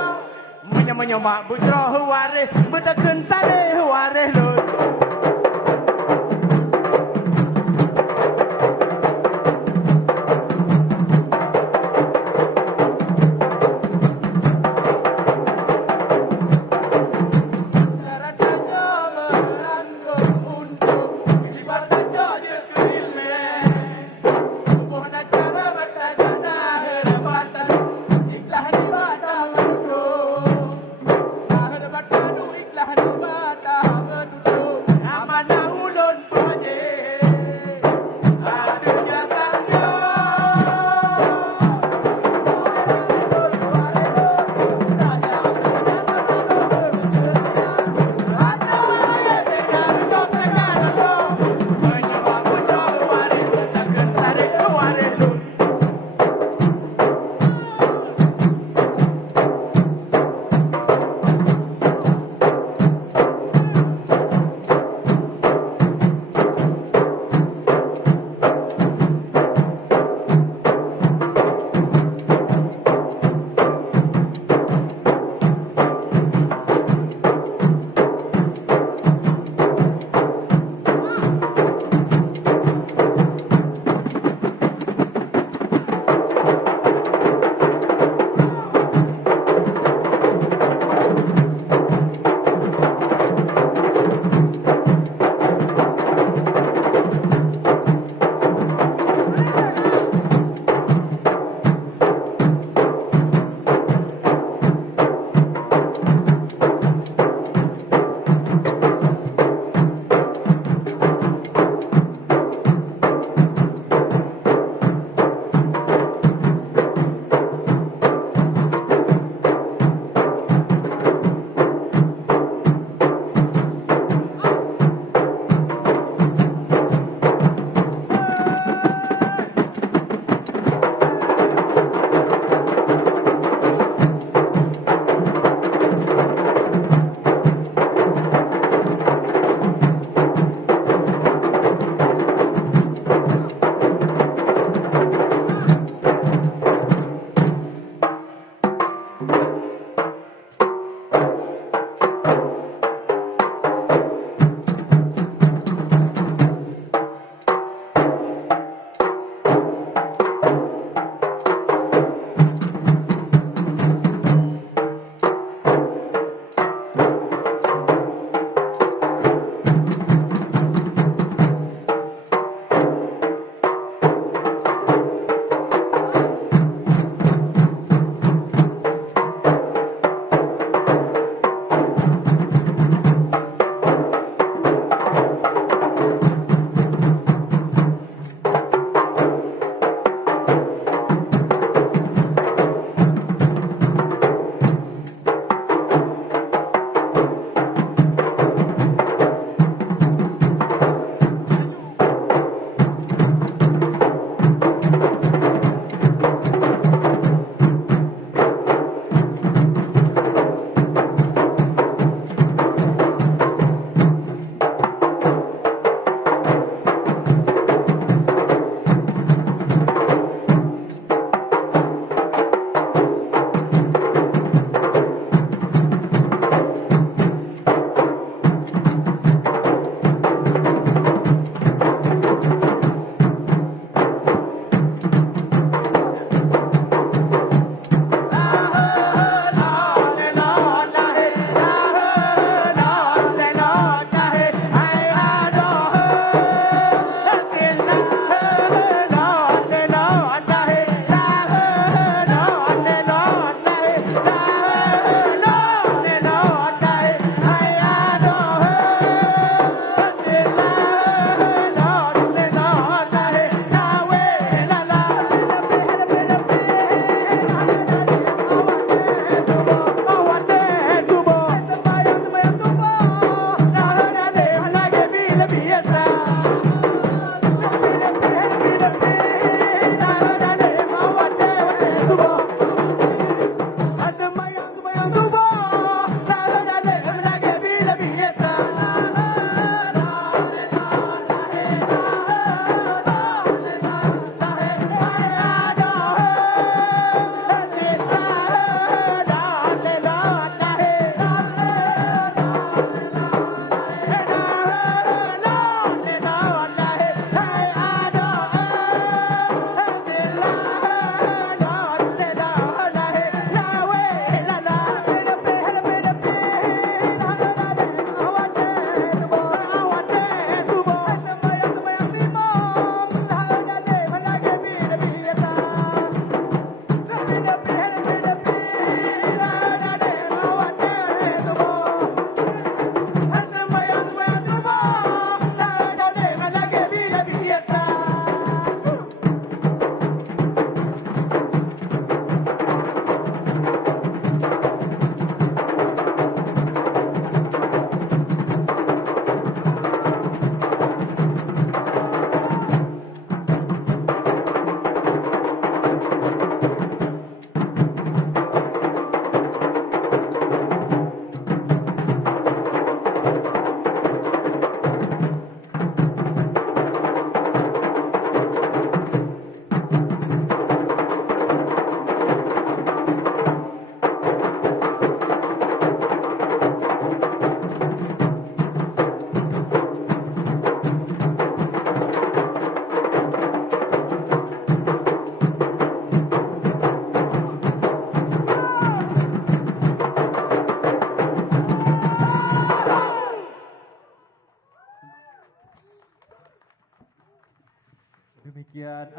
Menyemak bujro huwaris, bertekan sare huwaris lho.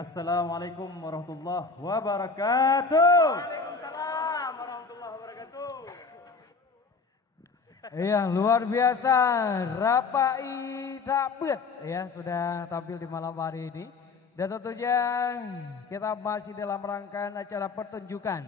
Assalamualaikum warahmatullahi wabarakatuh. Waalaikumsalam warahmatullahi wabarakatuh. Iya, luar biasa. Rapai Dapet ya sudah tampil di malam hari ini. Dan tentunya kita masih dalam rangkaian acara pertunjukan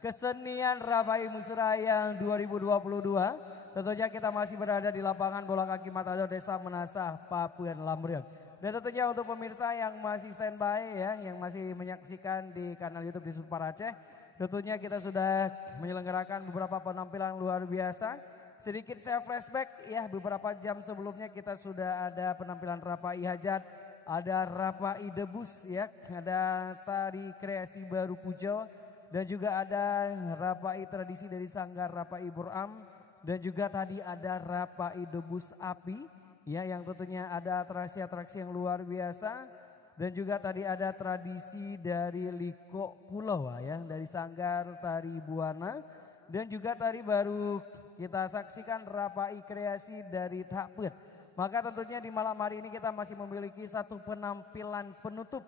kesenian Rapai Musraya 2022. Tentunya kita masih berada di lapangan bola kaki Matador Desa Menasah, Papuan Lamreuk. Dan tentunya untuk pemirsa yang masih standby ya, yang masih menyaksikan di kanal YouTube di Super Aceh, tentunya kita sudah menyelenggarakan beberapa penampilan luar biasa. Sedikit saya flashback ya, beberapa jam sebelumnya kita sudah ada penampilan Rapai Hajat, ada Rapai Debus ya, ada tari kreasi baru Pujo, dan juga ada Rapai tradisi dari Sanggar Rapai Buram, dan juga tadi ada Rapai Debus Api ya, yang tentunya ada atraksi-atraksi yang luar biasa, dan juga tadi ada tradisi dari Liko Pulau ya, dari Sanggar Tari Buana, dan juga tadi baru kita saksikan Rapai kreasi dari Takpet. Maka tentunya di malam hari ini kita masih memiliki satu penampilan penutup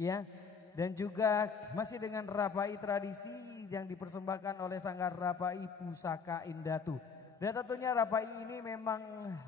ya, dan juga masih dengan Rapai tradisi yang dipersembahkan oleh Sanggar Rapai Pusaka Indatu. Dan tentunya Rapai ini memang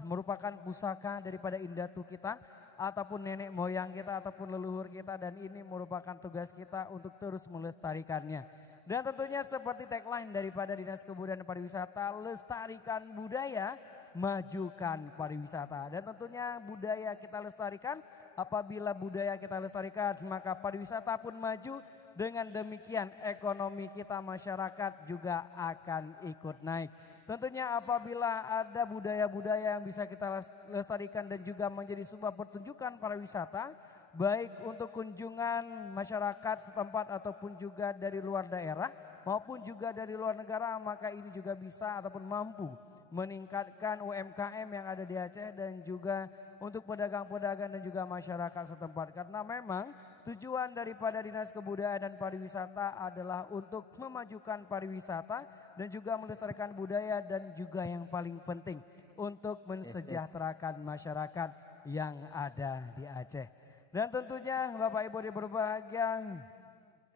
merupakan pusaka daripada Indatu kita, ataupun nenek moyang kita, ataupun leluhur kita, dan ini merupakan tugas kita untuk terus melestarikannya. Dan tentunya seperti tagline daripada Dinas Kebudayaan dan Pariwisata, lestarikan budaya, majukan pariwisata. Dan tentunya budaya kita lestarikan, apabila budaya kita lestarikan maka pariwisata pun maju. Dengan demikian ekonomi kita masyarakat juga akan ikut naik. Tentunya apabila ada budaya-budaya yang bisa kita lestarikan dan juga menjadi sebuah pertunjukan pariwisata, baik untuk kunjungan masyarakat setempat ataupun juga dari luar daerah maupun juga dari luar negara, maka ini juga bisa ataupun mampu meningkatkan UMKM yang ada di Aceh, dan juga untuk pedagang-pedagang dan juga masyarakat setempat. Karena memang tujuan daripada Dinas Kebudayaan dan Pariwisata adalah untuk memajukan pariwisata dan juga melestarikan budaya, dan juga yang paling penting untuk mensejahterakan masyarakat yang ada di Aceh. Dan tentunya Bapak Ibu yang berbahagia,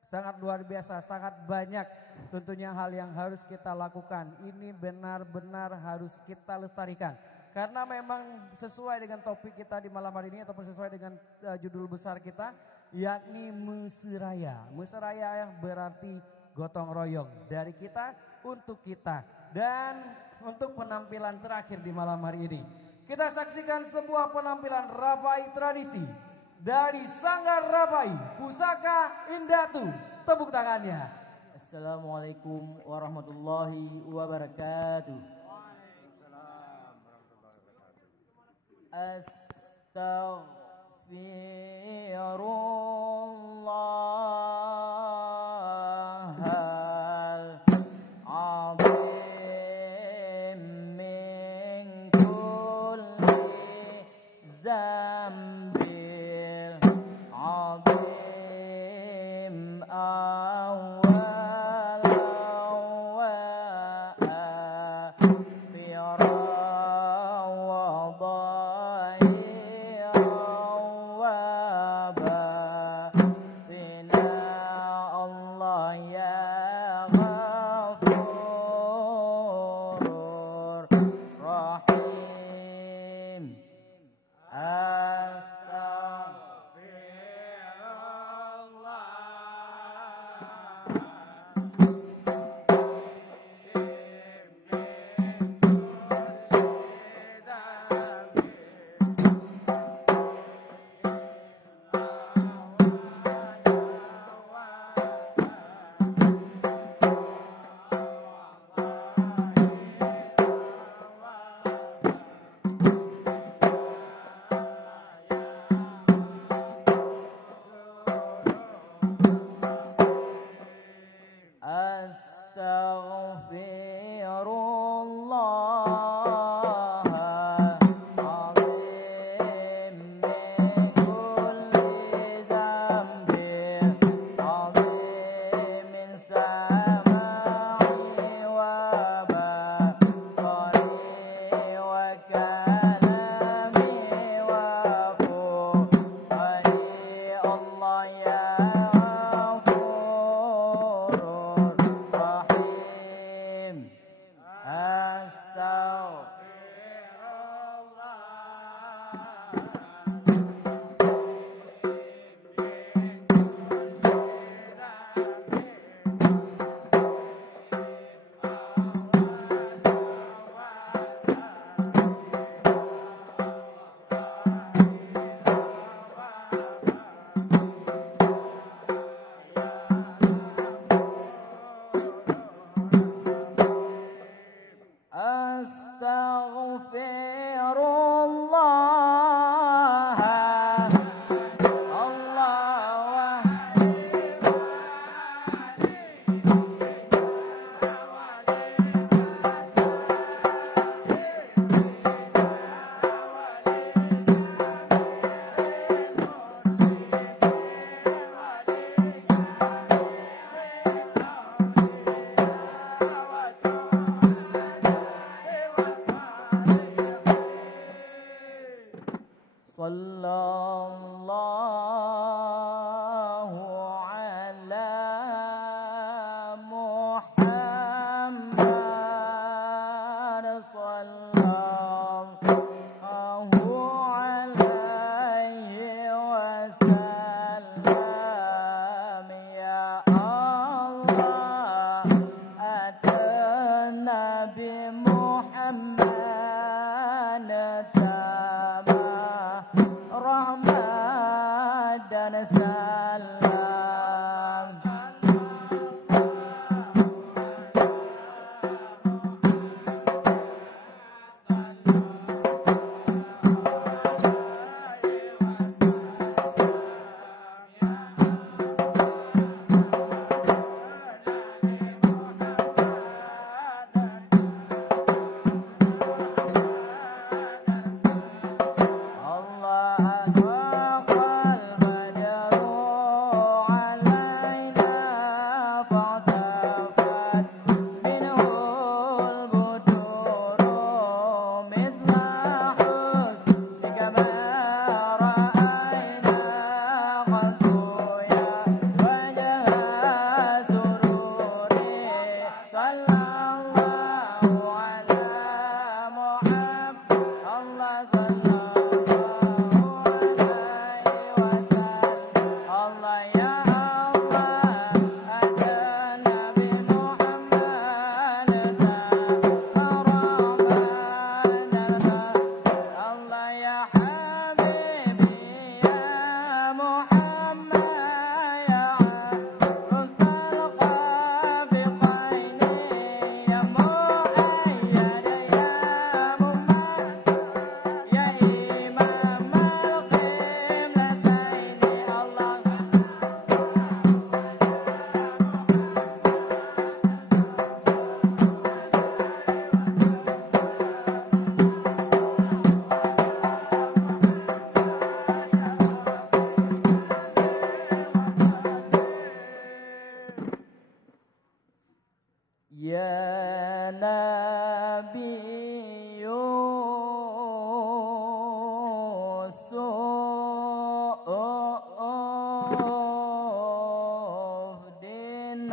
sangat luar biasa, sangat banyak tentunya hal yang harus kita lakukan. Ini benar-benar harus kita lestarikan. Karena memang sesuai dengan topik kita di malam hari ini, ataupun sesuai dengan judul besar kita, yakni Musraya. Musraya berarti gotong royong, dari kita untuk kita. Dan untuk penampilan terakhir di malam hari ini, kita saksikan sebuah penampilan Rapai tradisi dari Sanggar Rapai Pusaka Indatu. Tepuk tangannya. Assalamualaikum warahmatullahi wabarakatuh. Astaghfirullahal azim min kulli zambil azim awal awal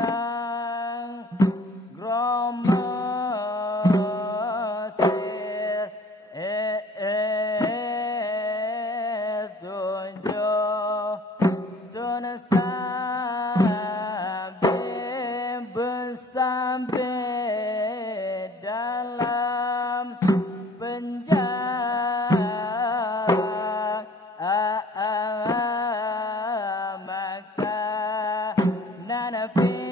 nang gromosir tunjuk dun sambil bersambil dalam penjara maka nana pihan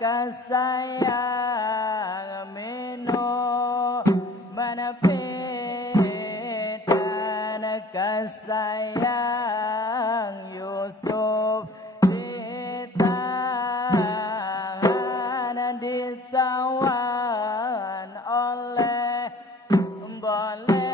kasayang minum mana pihan kasayang Yusuf ditahan ditawan oleh boleh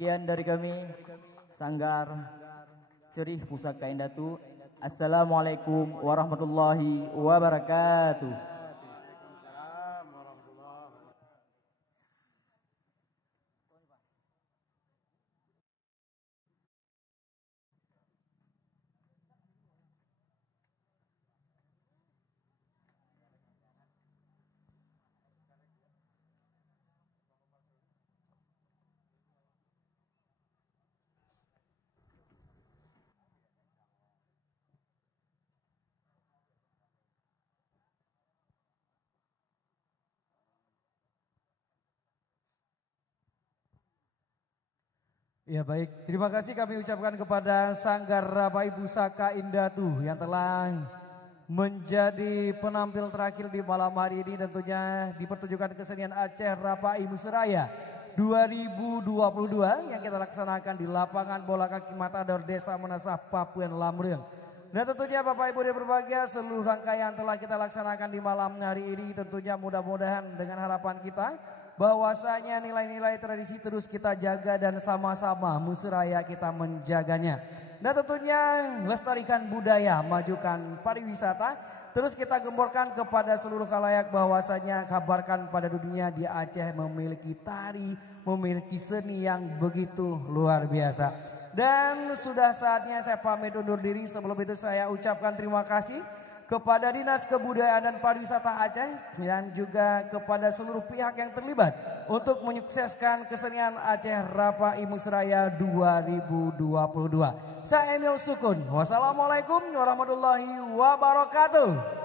Sekian dari kami, Sanggar Cerih Pusaka Indatu. Assalamualaikum warahmatullahi wabarakatuh. Ya baik, terima kasih kami ucapkan kepada Sanggar Rapai Pusaka Indatu yang telah menjadi penampil terakhir di malam hari ini, tentunya di pertunjukan kesenian Aceh Rapai Musraya 2022 yang kita laksanakan di lapangan bola kaki Matador Desa Menasah Papuen Lamreung. Dan tentunya Bapak Ibu yang berbahagia, seluruh rangkaian telah kita laksanakan di malam hari ini, tentunya mudah-mudahan dengan harapan kita bahwasanya nilai-nilai tradisi terus kita jaga dan sama-sama musraya kita menjaganya. Dan tentunya lestarikan budaya, majukan pariwisata, terus kita gemborkan kepada seluruh khalayak bahwasanya kabarkan pada dunia di Aceh memiliki tari, memiliki seni yang begitu luar biasa. Dan sudah saatnya saya pamit undur diri. Sebelum itu saya ucapkan terima kasih kepada Dinas Kebudayaan dan Pariwisata Aceh dan juga kepada seluruh pihak yang terlibat untuk menyukseskan kesenian Aceh Rapai Musraya 2022. Saya Emil Sukun. Wassalamualaikum warahmatullahi wabarakatuh.